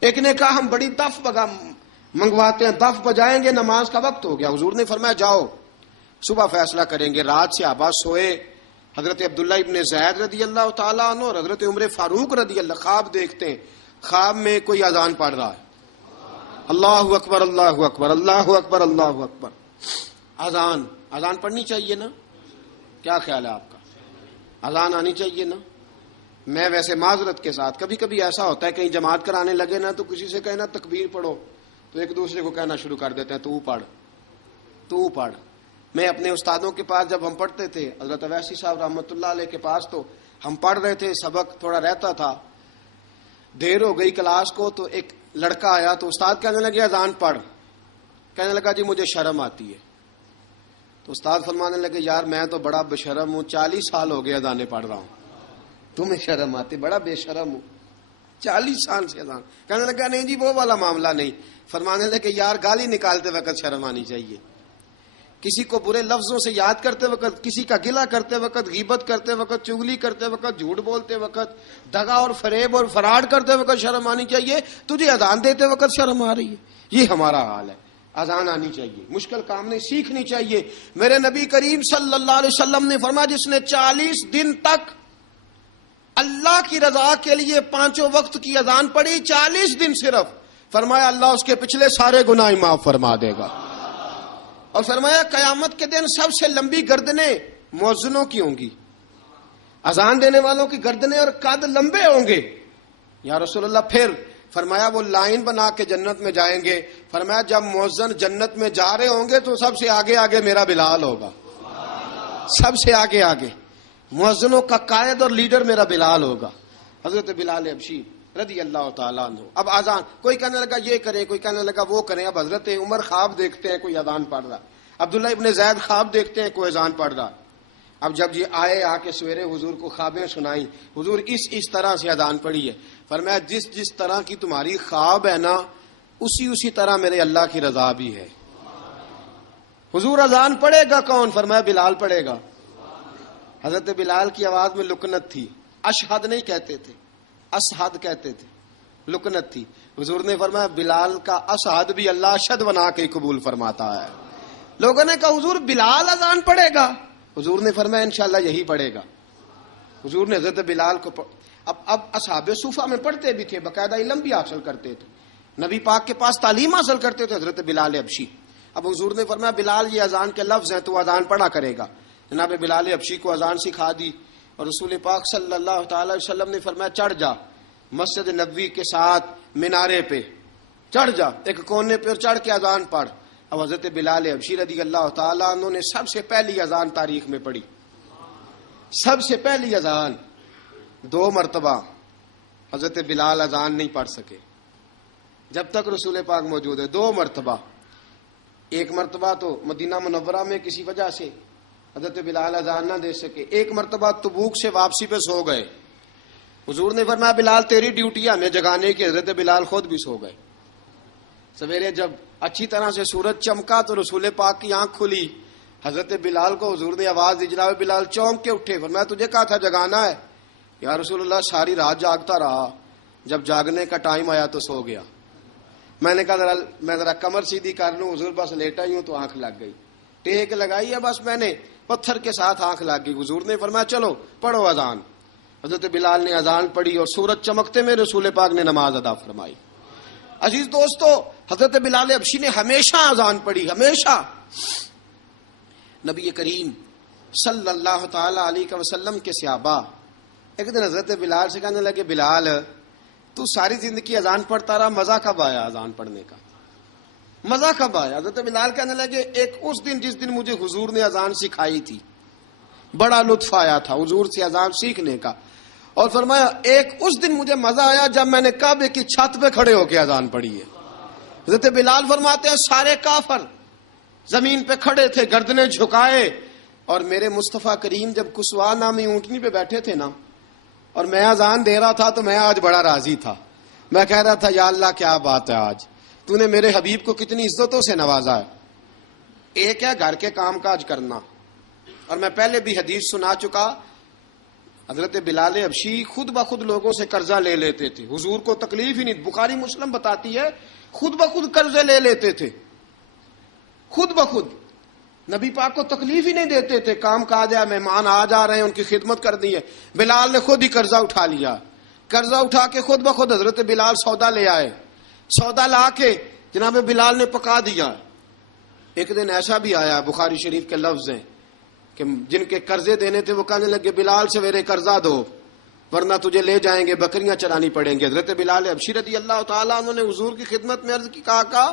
ایک نے کہا ہم بڑی دف منگواتے ہیں، دف بجائیں گے، نماز کا وقت ہو گیا۔ حضور نے فرمایا جاؤ صبح فیصلہ کریں گے۔ رات سے صحابہ سوئے، حضرت عبداللہ ابن زید رضی اللہ تعالیٰ عنہ اور حضرت عمر فاروق رضی اللہ خواب دیکھتے ہیں، خواب میں کوئی اذان پڑھ رہا ہے، اللہ اکبر اللہ اکبر اللہ اکبر اللہ اکبر۔ اذان پڑھنی چاہیے نا؟ کیا خیال ہے آپ کا؟ اذان آنی چاہیے نا؟ میں ویسے معذرت کے ساتھ کبھی کبھی ایسا ہوتا ہے کہیں جماعت کرانے لگے نا تو کسی سے کہنا تکبیر پڑھو تو ایک دوسرے کو کہنا شروع کر دیتے ہیں تو پڑھ۔ میں اپنے استادوں کے پاس جب ہم پڑھتے تھے، حضرت اویسی صاحب رحمۃ اللہ علیہ کے پاس، تو ہم پڑھ رہے تھے، سبق تھوڑا رہتا تھا، دیر ہو گئی کلاس کو، تو ایک لڑکا آیا تو استاد کہنے لگے اذان پڑھ، کہنے لگا جی مجھے شرم آتی ہے۔ تو استاد فرمانے لگے یار میں تو بڑا بے شرم ہوں، 40 سال ہو گئے اذانیں پڑھ رہا ہوں، تمہیں شرم آتی؟ بڑا بے شرم ہوں، 40 سال سے اذان۔ کہنے لگا نہیں جی وہ والا معاملہ نہیں۔ فرمانے لگے یار گالی نکالتے وقت شرم آنی چاہیے، کسی کو برے لفظوں سے یاد کرتے وقت، کسی کا گلہ کرتے وقت، غیبت کرتے وقت، چغلی کرتے وقت، جھوٹ بولتے وقت، دغا اور فریب اور فراڈ کرتے وقت شرم آنی چاہیے. تجھے اذان دیتے وقت شرم آ رہی ہے. یہ ہمارا حال ہے. اذان آنی چاہیے، مشکل کام نہیں، سیکھنی چاہیے. میرے نبی کریم صلی اللہ علیہ وسلم نے فرمایا جس نے 40 دن تک اللہ کی رضا کے لیے 5 وقت کی اذان پڑھی، 40 دن صرف، فرمایا اللہ اس کے پچھلے سارے گناہ معاف فرما دے گا. اور فرمایا قیامت کے دن سب سے لمبی گردنیں مؤذنوں کی ہوں گی، اذان دینے والوں کی گردنیں اور قد لمبے ہوں گے. یا رسول اللہ پھر؟ فرمایا وہ لائن بنا کے جنت میں جائیں گے. فرمایا جب مؤذن جنت میں جا رہے ہوں گے تو سب سے آگے آگے میرا بلال ہوگا، سب سے آگے آگے مؤذنوں کا قائد اور لیڈر میرا بلال ہوگا، حضرت بلال حبشی رضی اللہ تعالیٰ عنہ. اب اذان کوئی کہنے لگا یہ کریں، کوئی کہنے لگا وہ کریں. اب حضرت عمر خواب دیکھتے ہیں، کوئی اذان پڑھ رہا. عبداللہ ابن زید خواب دیکھتے ہیں، کوئی اذان پڑھ رہا. اب جب یہ آئے آ کے سویرے حضور کو خوابیں سنائیں، حضور اس طرح سے اذان پڑھی ہے. فرمایا جس طرح کی تمہاری خواب ہے نا، اسی طرح میرے اللہ کی رضا بھی ہے. حضور اذان پڑھے گا کون؟ فرمایا بلال پڑھے گا. حضرت بلال کی آواز میں لکنت تھی، اشہد نہیں کہتے تھے، اشہد کہتے تھے، لکنت تھی. حضور نے فرمایا بلال کا اشہد بھی اللہ اشہد بنا کے قبول فرماتا ہے. لوگوں نے کہا حضور بلال اذان پڑھے گا؟ حضور نے فرمایا انشاءاللہ یہی پڑھے گا. حضور نے حضرت بلال کو اب اصحاب صوفہ میں پڑھتے بھی تھے، باقاعدہ علم بھی حاصل کرتے تھے، نبی پاک کے پاس تعلیم حاصل کرتے تھے حضرت بلال حبشی. اب حضور نے فرمایا بلال یہ اذان کے لفظ ہیں، تو اذان پڑھا کرے گا. جناب بلال حبشی کو اذان سکھا دی اور رسول پاک صلی اللہ تعالی وسلم نے فرمایا چڑھ جا مسجد نبوی کے ساتھ مینارے پہ، چڑھ جا ایک کونے پہ اور چڑھ کے اذان پڑھ. اب حضرت بلال حبشی رضی اللہ تعالیٰ عنہ نے سب سے پہلی اذان تاریخ میں پڑھی، سب سے پہلی اذان. 2 مرتبہ حضرت بلال اذان نہیں پڑھ سکے جب تک رسول پاک موجود ہے. 2 مرتبہ. ایک مرتبہ تو مدینہ منورہ میں کسی وجہ سے حضرت بلال اذان نہ دے سکے. ایک مرتبہ تبوک سے واپسی پہ سو گئے. حضور نے فرمایا بلال تیری ڈیوٹی ہے ہمیں جگانے کی. حضرت بلال خود بھی سو گئے. سویرے جب اچھی طرح سے سورج چمکا تو رسول پاک کی آنکھ کھلی. حضرت بلال کو حضور نے آواز دی، جناب بلال چونک کے اٹھے. فرمایا تجھے کہا تھا جگانا ہے. یا رسول اللہ ساری رات جاگتا رہا، جب جاگنے کا ٹائم آیا تو سو گیا. میں نے کہا میں ذرا کمر سیدھی کر لوں. حضور بس لیٹا ہی ہوں تو آنکھ لگ گئی. ٹیک لگائی ہے بس میں نے، پتھر کے ساتھ آنکھ لگ گئی. حضور نے فرمایا چلو پڑھو اذان. حضرت بلال نے اذان پڑھی اور سورج چمکتے میں رسول پاک نے نماز ادا فرمائی. عزیز دوستو حضرت بلال حبشی نے ہمیشہ اذان پڑھی، ہمیشہ. نبی کریم صلی اللہ تعالی علیہ وسلم کے صحابہ ایک دن حضرت بلال سے کہنے لگے بلال تو ساری زندگی اذان پڑھتا رہا، مزہ کب آیا اذان پڑھنے کا؟ مزہ کب آیا؟ حضرت بلال کہنے لگے ایک اس دن جس دن مجھے حضور نے اذان سکھائی تھی، بڑا لطف آیا تھا حضور سے اذان سیکھنے کا. اور فرمایا ایک اس دن مجھے مزہ آیا جب میں نے کعبے کی چھت پہ کھڑے ہو کے اذان پڑھی ہے. حضرت بلال فرماتے ہیں سارے کافر زمین پہ کھڑے تھے گردنیں جھکائے، اور میرے مصطفیٰ کریم جب کسوا نامی اونٹنی پہ بیٹھے تھے نا اور میں اذان دے رہا تھا تو میں آج بڑا راضی تھا. میں کہہ رہا تھا یا اللہ کیا بات ہے، آج تو نے میرے حبیب کو کتنی عزتوں سے نوازا ہے. ایک ہے گھر کے کام کاج کرنا، اور میں پہلے بھی حدیث سنا چکا، حضرت بلال حبشی خود بخود لوگوں سے قرضہ لے لیتے تھے. حضور کو تکلیف ہی نہیں، بخاری مسلم بتاتی ہے خود بخود قرضے لے لیتے تھے، خود بخود. نبی پاک کو تکلیف ہی نہیں دیتے تھے. کام کاج ہے، مہمان آ جا رہے ہیں، ان کی خدمت کرنی ہے. بلال نے خود ہی قرضہ اٹھا لیا، قرضہ اٹھا کے خود بخود حضرت بلال سودا لے آئے. سودا لا کے جناب بلال نے پکا دیا. ایک دن ایسا بھی آیا بخاری شریف کے لفظ ہیں کہ جن کے قرضے دینے تھے وہ کہنے لگے بلال سویرے قرضہ دو ورنہ تجھے لے جائیں گے، بکریاں چرانی پڑیں گے. حضرت بلال حبشی رضی اللہ تعالیٰ انہوں نے حضور کی خدمت میں عرض کی، کہا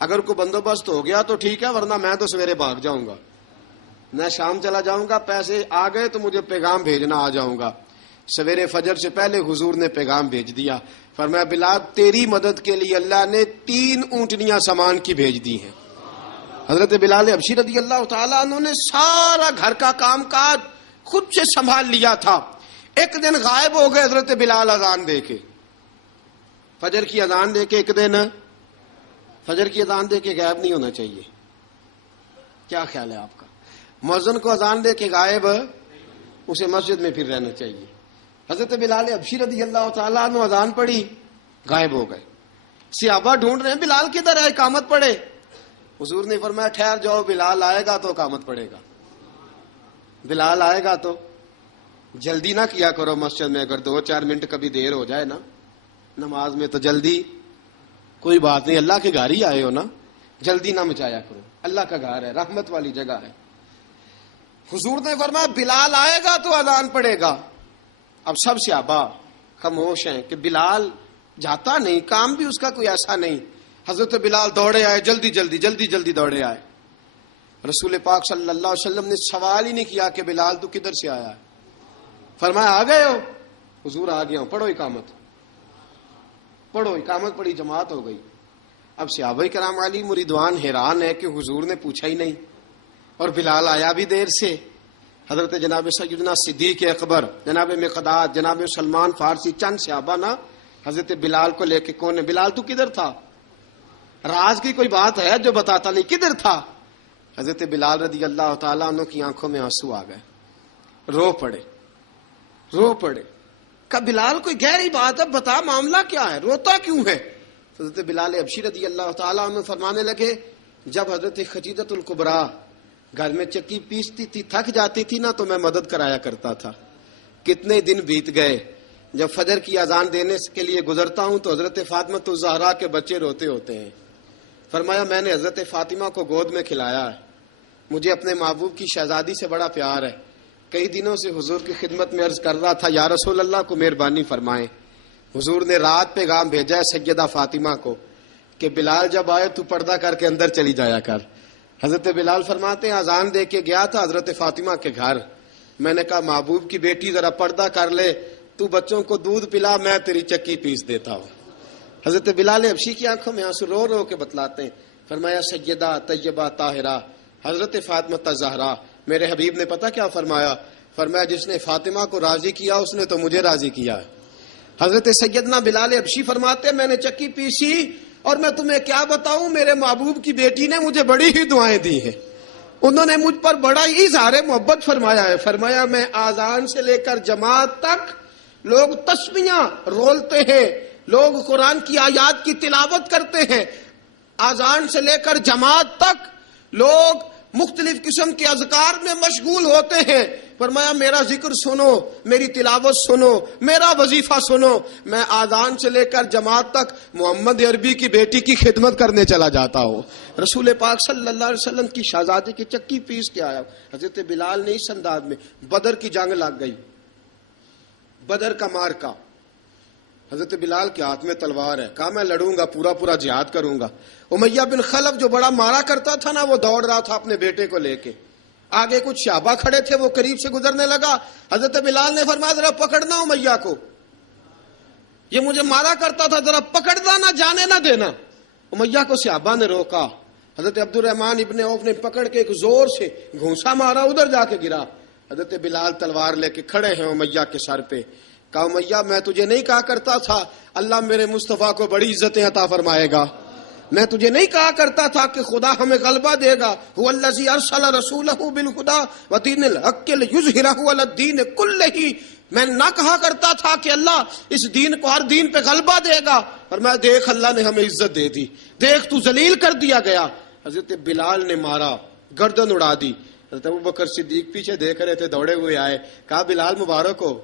اگر کوئی بندوبست ہو گیا تو ٹھیک ہے ورنہ میں تو سویرے بھاگ جاؤں گا، میں شام چلا جاؤں گا، پیسے آ گئے تو مجھے پیغام بھیجنا آ جاؤں گا. سویرے فجر سے پہلے حضور نے پیغام بھیج دیا. فرمایا بلال تیری مدد کے لیے اللہ نے 3 اونٹنیاں سامان کی بھیج دی ہیں. حضرت بلال حبشی رضی اللہ تعالیٰ عنہ نے سارا گھر کا کام کاج خود سے سنبھال لیا تھا. ایک دن غائب ہو گئے حضرت بلال اذان دے کے، فجر کی اذان دے کے. ایک دن فجر کی اذان دے کے غائب نہیں ہونا چاہیے. کیا خیال ہے آپ کا؟ مؤذن کو اذان دے کے غائب اسے مسجد میں پھر رہنا چاہیے. حضرت بلال حبشی رضی اللہ تعالیٰ عنہ اذان پڑھی, غائب ہو گئے. صحابہ ڈھونڈ رہے ہیں بلال کدھر ہے, اقامت پڑھے. حضور نے فرمایا ٹھہر جاؤ, بلال آئے گا تو اقامت پڑھے گا. بلال آئے گا تو جلدی نہ کیا کرو مسجد میں. اگر 2-4 منٹ کبھی دیر ہو جائے نا نماز میں تو جلدی کوئی بات نہیں, اللہ کے گھر ہی آئے ہو نا, جلدی نہ مچایا کرو. اللہ کا گھر ہے, رحمت والی جگہ ہے. حضور نے فرمایا بلال آئے گا تو اذان پڑے گا. اب سب صحابہ خاموش ہیں کہ بلال جاتا نہیں, کام بھی اس کا کوئی ایسا نہیں. حضرت بلال دوڑے آئے, جلدی جلدی جلدی جلدی دوڑے آئے. رسول پاک صلی اللہ علیہ وسلم نے سوال ہی نہیں کیا کہ بلال تو کدھر سے آیا ہے, فرمایا آ گئے ہو. حضور آ گیا ہوں, پڑھو اقامت. پڑھو اقامت پڑھی, جماعت ہو گئی. اب صحابہ کرام علی مریدوان حیران ہے کہ حضور نے پوچھا ہی نہیں اور بلال آیا بھی دیر سے. حضرت جناب سیدنا صدیق اکبر, جناب مقداد, جناب سلمان فارسی, چند صحابہ نا حضرت بلال کو لے کے کون ہے, بلال تو کدھر تھا, راز کی کوئی بات ہے جو بتاتا نہیں, کدھر تھا. حضرت بلال رضی اللہ تعالیٰ عنہ کی آنکھوں میں آنسو آ گئے, رو پڑے. کہ بلال کوئی گہری بات ہے, بتا معاملہ کیا ہے, روتا کیوں ہے. حضرت بلال حبشی رضی اللہ تعالیٰ عنہ فرمانے لگے جب حضرت خدیجہ الکبریٰ گھر میں چکی پیستی تھی, تھک جاتی تھی نا, تو میں مدد کرایا کرتا تھا. کتنے دن بیت گئے, جب فجر کی اذان دینے کے لیے گزرتا ہوں تو حضرت فاطمہ الزہرا کے بچے روتے ہوتے ہیں. فرمایا میں نے حضرت فاطمہ کو گود میں کھلایا ہے. مجھے اپنے محبوب کی شہزادی سے بڑا پیار ہے. کئی دنوں سے حضور کی خدمت میں عرض کر رہا تھا یا رسول اللہ کو مہربانی فرمائیں. حضور نے رات پیغام بھیجا ہے سیدہ فاطمہ کو کہ بلال جب آئے تو پردہ کر کے اندر چلی جایا کر. حضرت بلال فرماتے ہیں اذان دے کے گیا تھا حضرت فاطمہ کے گھر. میں نے کہا محبوب کی بیٹی ذرا پردہ کر لے, تو بچوں کو دودھ پلا, میں تیری چکی پیس دیتا ہوں. حضرت بلال حبشی کی آنکھوں میں آنسو رو رو کے بتلاتے ہیں. فرمایا سیدہ طیبہ طاہرہ حضرت فاطمہ الزہرا, میرے حبیب نے پتہ کیا فرمایا, فرمایا جس نے فاطمہ کو راضی کیا اس نے تو مجھے راضی کیا ہے. حضرت سیدنا بلال حبشی فرماتے ہیں میں نے چکی پیسی اور میں تمہیں کیا بتاؤں, میرے محبوب کی بیٹی نے مجھے بڑی ہی دعائیں دی ہیں, انہوں نے مجھ پر بڑا ہی اظہار محبت فرمایا ہے. فرمایا میں آذان سے لے کر جماعت تک لوگ تسبیحاں رولتے ہیں, لوگ قرآن کی آیات کی تلاوت کرتے ہیں. آذان سے لے کر جماعت تک لوگ مختلف قسم کے اذکار میں مشغول ہوتے ہیں. فرمایا میرا ذکر سنو, میری تلاوت سنو, میرا وظیفہ سنو. میں آذان سے لے کر جماعت تک محمد عربی کی بیٹی کی خدمت کرنے چلا جاتا ہوں. رسول پاک صلی اللہ علیہ وسلم کی شہزادی کی چکی پیس کے آیا. حضرت بلال نے اس انداز میں, بدر کی جنگ لگ گئی, بدر کا مارکا, حضرت بلال کے ہاتھ میں تلوار ہے, کہا میں لڑوں گا, پورا جہاد کروں گا. امیہ بن خلف جو بڑا مارا کرتا تھا نا, وہ دوڑ رہا تھا اپنے بیٹے کو لے کے. آگے کچھ صحابہ کھڑے تھے, وہ قریب سے گزرنے لگا. حضرت بلال نے فرمایا ذرا پکڑنا امیہ کو, یہ مجھے مارا کرتا تھا, ذرا پکڑنا, نہ جانے نہ دینا. امیہ کو صحابہ نے روکا. حضرت عبد الرحمن ابن عوف نے پکڑ کے ایک زور سے گھونسا مارا, ادھر جا کے گرا. حضرت بلال تلوار لے کے کھڑے ہیں امیہ کے سر پہ. کہا امیہ میں تجھے نہیں کہا کرتا تھا اللہ میرے مصطفیٰ کو بڑی عزتیں عطا فرمائے گا, میں تجھے نہیں کہا کرتا تھا کہ خدا ہمیں غلبہ دے گا, هو الذی ارسل رسولہ بالہدی ودین الحق لیظہرہ علی الدین کلہ, میں نہ کہا کرتا تھا کہ اللہ اس دین کو ہر دین پہ غلبہ دے گا, اور میں دیکھ اللہ نے ہمیں عزت دے دی, دیکھ تو ذلیل کر دیا گیا. حضرت بلال نے مارا, گردن اڑا دی. حضرت ابوبکر صدیق پیچھے دیکھ رہے تھے, دوڑے ہوئے آئے, کہا بلال مبارک ہو,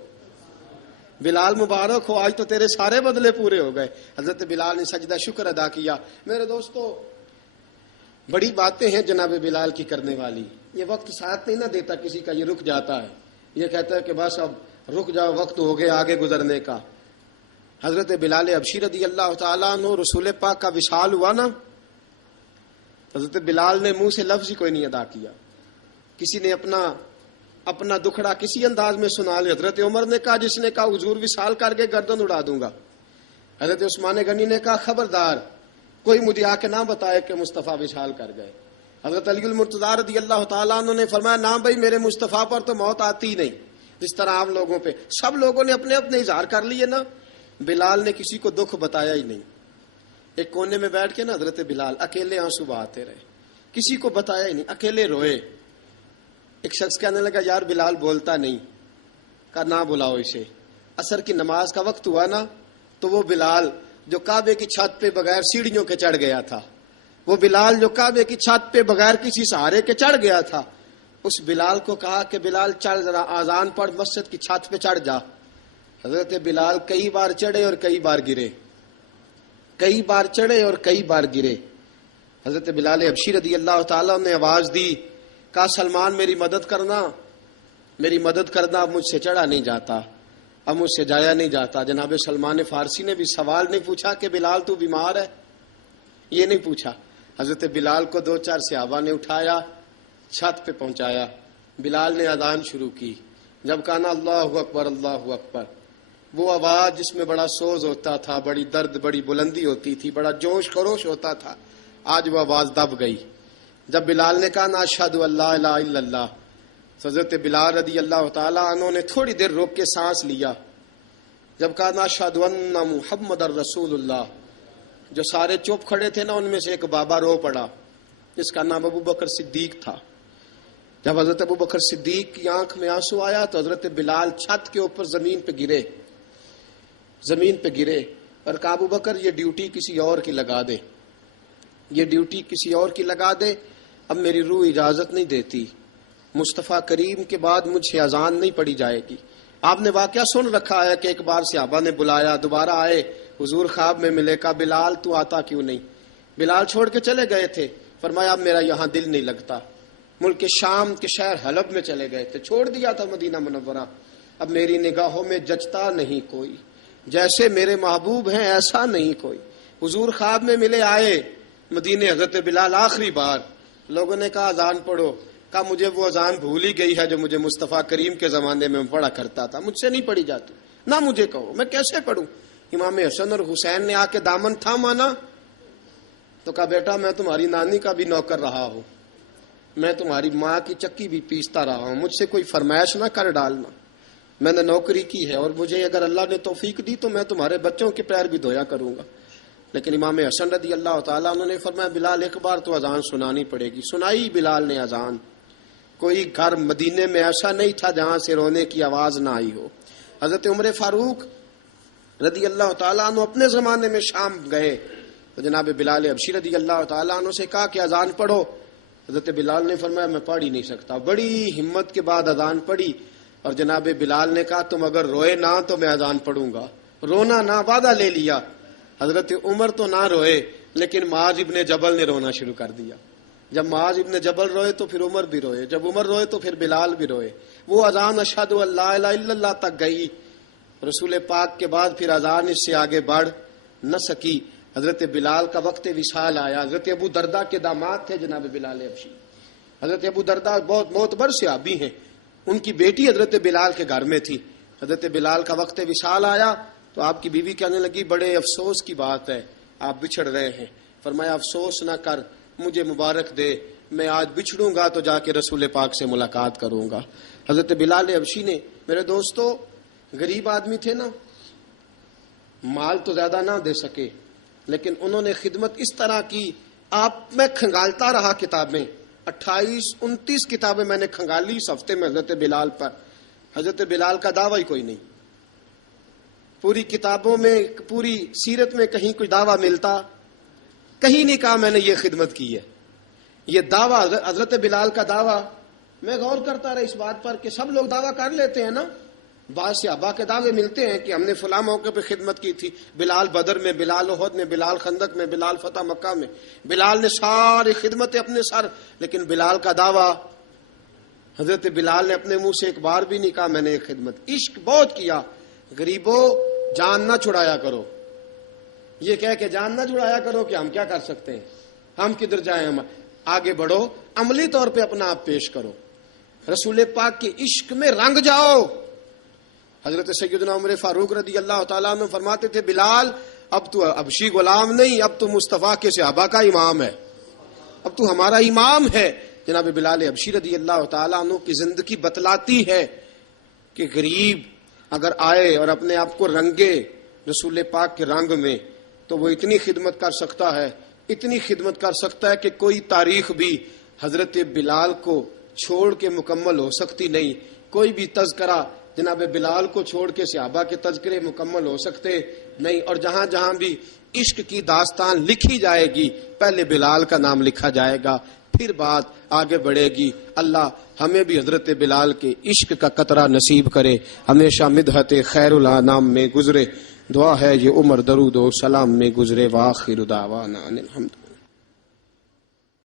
بلال مبارک ہو, آج تو تیرے سارے بدلے پورے ہو گئے. حضرت بلال نے سجدہ شکر ادا کیا. میرے دوستو بڑی باتیں ہیں جناب بلال کی کرنے والی. یہ وقت ساتھ نہیں نہ دیتا کسی کا, یہ رک جاتا ہے, یہ کہتا ہے کہ بس اب رک جاؤ, وقت ہو گیا آگے گزرنے کا. حضرت بلال حبشی رضی اللہ تعالیٰ عنہ رسول پاک کا وصال ہوا نا, حضرت بلال نے منہ سے لفظ ہی کوئی نہیں ادا کیا. کسی نے اپنا دکھڑا کسی انداز میں سنا لے. حضرت عمر نے کہا, جس نے کہا حضور وصال کر کے گردن اڑا دوں گا. حضرت عثمان غنی نے کہا خبردار کوئی مجھے آ کے نہ بتائے کہ مصطفیٰ وصال کر گئے. حضرت علی المرتضیٰ رضی اللہ تعالیٰ عنہ نے فرمایا نہ بھائی, میرے مصطفیٰ پر تو موت آتی ہی نہیں, جس طرح عام لوگوں پہ. سب لوگوں نے اپنے اپنے اظہار کر لیے نا, بلال نے کسی کو دکھ بتایا ہی نہیں. ایک کونے میں بیٹھ کے نا حضرت بلال اکیلے آنسو بہاتے رہے کسی کو بتایا ہی نہیں، اکیلے روئے۔ ایک شخص کہنے لگا یار بلال بولتا نہیں، کہا نہ بلاؤ اسے۔ عصر کی نماز کا وقت ہوا نا، تو وہ بلال جو کعبے کی چھت پہ بغیر سیڑھیوں کے چڑھ گیا تھا، وہ بلال جو کعبے کی چھت پہ بغیر کسی سہارے کے چڑھ گیا تھا، اس بلال کو کہا کہ بلال چڑھ ذرا، آذان پڑھ، مسجد کی چھت پہ چڑھ جا۔ حضرت بلال کئی بار چڑھے اور کئی بار گرے، کئی بار چڑھے اور کئی بار گرے۔ حضرت بلال حبشی رضی اللہ تعالیٰ نے آواز دی، کہا سلمان میری مدد کرنا، میری مدد کرنا، اب مجھ سے چڑھا نہیں جاتا، اب مجھ سے جایا نہیں جاتا۔ جناب سلمان فارسی نے بھی سوال نہیں پوچھا کہ بلال تو بیمار ہے، یہ نہیں پوچھا۔ حضرت بلال کو 2-4 صحابہ نے اٹھایا، چھت پہ پہنچایا۔ بلال نے اذان شروع کی۔ جب کہا نا اللہ اکبر اللہ اکبر، وہ آواز جس میں بڑا سوز ہوتا تھا، بڑی درد، بڑی بلندی ہوتی تھی، بڑا جوش خروش ہوتا تھا، آج وہ آواز دب گئی۔ جب بلال نے کہا نا اشہد ان لا الہ الا اللہ، حضرت بلال رضی اللہ تعالیٰ عنہ نے تھوڑی دیر روک کے سانس لیا۔ جب کہا نا اشہد ان محمد الرسول اللہ، جو سارے چپ کھڑے تھے نا، ان میں سے ایک بابا رو پڑا جس کا نام ابو بکر صدیق تھا۔ جب حضرت ابو بکر صدیق کی آنکھ میں آنسو آیا تو حضرت بلال چھت کے اوپر زمین پہ گرے، زمین پہ گرے اور کہا ابو بکر یہ ڈیوٹی کسی اور کی لگا دے، یہ ڈیوٹی کسی اور کی لگا دے، اب میری روح اجازت نہیں دیتی، مصطفیٰ کریم کے بعد مجھ سے اذان نہیں پڑھی جائے گی۔ آپ نے واقعہ سن رکھا ہے کہ ایک بار صحابہ نے بلایا، دوبارہ آئے، حضور خواب میں ملے، کہا بلال تو آتا کیوں نہیں؟ بلال چھوڑ کے چلے گئے تھے، فرمایا اب میرا یہاں دل نہیں لگتا۔ ملک شام کے شہر حلب میں چلے گئے تھے، چھوڑ دیا تھا مدینہ منورہ، اب میری نگاہوں میں جچتا نہیں کوئی، جیسے میرے محبوب ہیں ایسا نہیں کوئی۔ حضور خواب میں ملے، آئے مدینے، حضرت بلال آخری بار، لوگوں نے کہا اذان پڑھو، کہا مجھے وہ اذان بھول ہی گئی ہے جو مجھے مصطفیٰ کریم کے زمانے میں پڑھا کرتا تھا، مجھ سے نہیں پڑھی جاتی، نہ مجھے کہو، میں کیسے پڑھوں؟ امام حسن اور حسین نے آ کے دامن تھاما نا، تو کہا بیٹا میں تمہاری نانی کا بھی نوکر رہا ہوں، میں تمہاری ماں کی چکی بھی پیستا رہا ہوں، مجھ سے کوئی فرمائش نہ کر ڈالنا، میں نے نوکری کی ہے اور مجھے اگر اللہ نے توفیق دی تو میں تمہارے بچوں کے پیر بھی دھویا کروں گا۔ لیکن امام حسن رضی اللہ تعالیٰ انہوں نے فرمایا بلال ایک بار تو اذان سنانی پڑے گی۔ سنائی بلال نے اذان۔ کوئی گھر مدینے میں ایسا نہیں تھا جہاں سے رونے کی آواز نہ آئی ہو۔ حضرت عمر فاروق رضی اللہ تعالیٰ عنہ اپنے زمانے میں شام گئے تو جناب بلال حبشی رضی اللہ تعالیٰ عنہ سے کہا کہ اذان پڑھو۔ حضرت بلال نے فرمایا میں پڑھ ہی نہیں سکتا، بڑی ہمت کے بعد اذان پڑھی اور جناب بلال نے کہا تم اگر روئے نہ تو میں اذان پڑھوں گا، رونا نہ، وعدہ لے لیا۔ حضرت عمر تو نہ روئے لیکن معاذ ابن جبل نے رونا شروع کر دیا۔ جب معاذ ابن جبل روئے تو پھر عمر بھی روئے، جب عمر روئے تو پھر بلال بھی روئے۔ وہ اذان اشہد ان لا الہ الا اللہ تک گئی، رسول پاک کے بعد پھر اذان اس سے آگے بڑھ نہ سکی۔ حضرت بلال کا وقت وصال آیا۔ حضرت ابو درداء کے داماد تھے جناب بلال حبشی۔ حضرت ابو درداء بہت معتبر صحابی ہیں، ان کی بیٹی حضرت بلال کے گھر میں تھی۔ حضرت بلال کا وقت وصال آیا تو آپ کی بیوی کہنے لگی بڑے افسوس کی بات ہے، آپ بچھڑ رہے ہیں۔ فرمایا افسوس نہ کر، مجھے مبارک دے، میں آج بچھڑوں گا تو جا کے رسول پاک سے ملاقات کروں گا۔ حضرت بلال حبشی نے، میرے دوستو، غریب آدمی تھے نا، مال تو زیادہ نہ دے سکے لیکن انہوں نے خدمت اس طرح کی، میں کھنگالتا رہا کتابیں، 28-29 کتابیں میں نے کھنگالی اس ہفتے میں حضرت بلال پر۔ حضرت بلال کا دعویٰ ہی کوئی نہیں، پوری کتابوں میں، پوری سیرت میں کہیں کوئی دعویٰ ملتا؟ کہیں نہیں کہا میں نے یہ خدمت کی ہے۔ یہ دعویٰ حضرت بلال کا دعویٰ، میں غور کرتا رہا اس بات پر کہ سب لوگ دعویٰ کر لیتے ہیں نا، بعض صحابہ کے دعوے ملتے ہیں کہ ہم نے فلاں موقع پہ خدمت کی تھی، بلال بدر میں، بلال احد میں، بلال خندق میں، بلال فتح مکہ میں، بلال نے ساری خدمتیں اپنے سر، لیکن بلال کا دعویٰ، حضرت بلال نے اپنے منہ سے ایک بار بھی نہیں کہا میں نے یہ خدمت۔ عشق بہت کیا، غریبوں جان نہ چھڑایا کرو، یہ کہہ کہ جان نہ چھڑایا کرو کہ ہم کیا کر سکتے ہیں، ہم کدھر جائیں، ہم آگے بڑھو، عملی طور پہ اپنا آپ پیش کرو، رسول پاک کے عشق میں رنگ جاؤ۔ حضرت سیدنا عمر فاروق رضی اللہ تعالیٰ عنہ فرماتے تھے بلال اب تو حبشی غلام نہیں، اب تو مصطفیٰ کے صحابہ کا امام ہے، اب تو ہمارا امام ہے۔ جناب بلال حبشی رضی اللہ تعالیٰ عنہ کی زندگی بتلاتی ہے کہ غریب اگر آئے اور اپنے آپ کو رنگے رسول پاک کے رنگ میں تو وہ اتنی خدمت کر سکتا ہے اتنی خدمت کر سکتا ہے کہ کوئی تاریخ بھی حضرت بلال کو چھوڑ کے مکمل ہو سکتی نہیں، کوئی بھی تذکرہ جناب بلال کو چھوڑ کے صحابہ کے تذکرے مکمل ہو سکتے نہیں، اور جہاں جہاں بھی عشق کی داستان لکھی جائے گی پہلے بلال کا نام لکھا جائے گا، پھر بات آگے بڑھے گی۔ اللہ ہمیں بھی حضرت بلال کے عشق کا قطرہ نصیب کرے، ہمیشہ مدحت خیر الانام میں گزرے۔ دعا ہے یہ عمر درود و سلام میں گزرے۔ وآخر دعوانا ان الحمد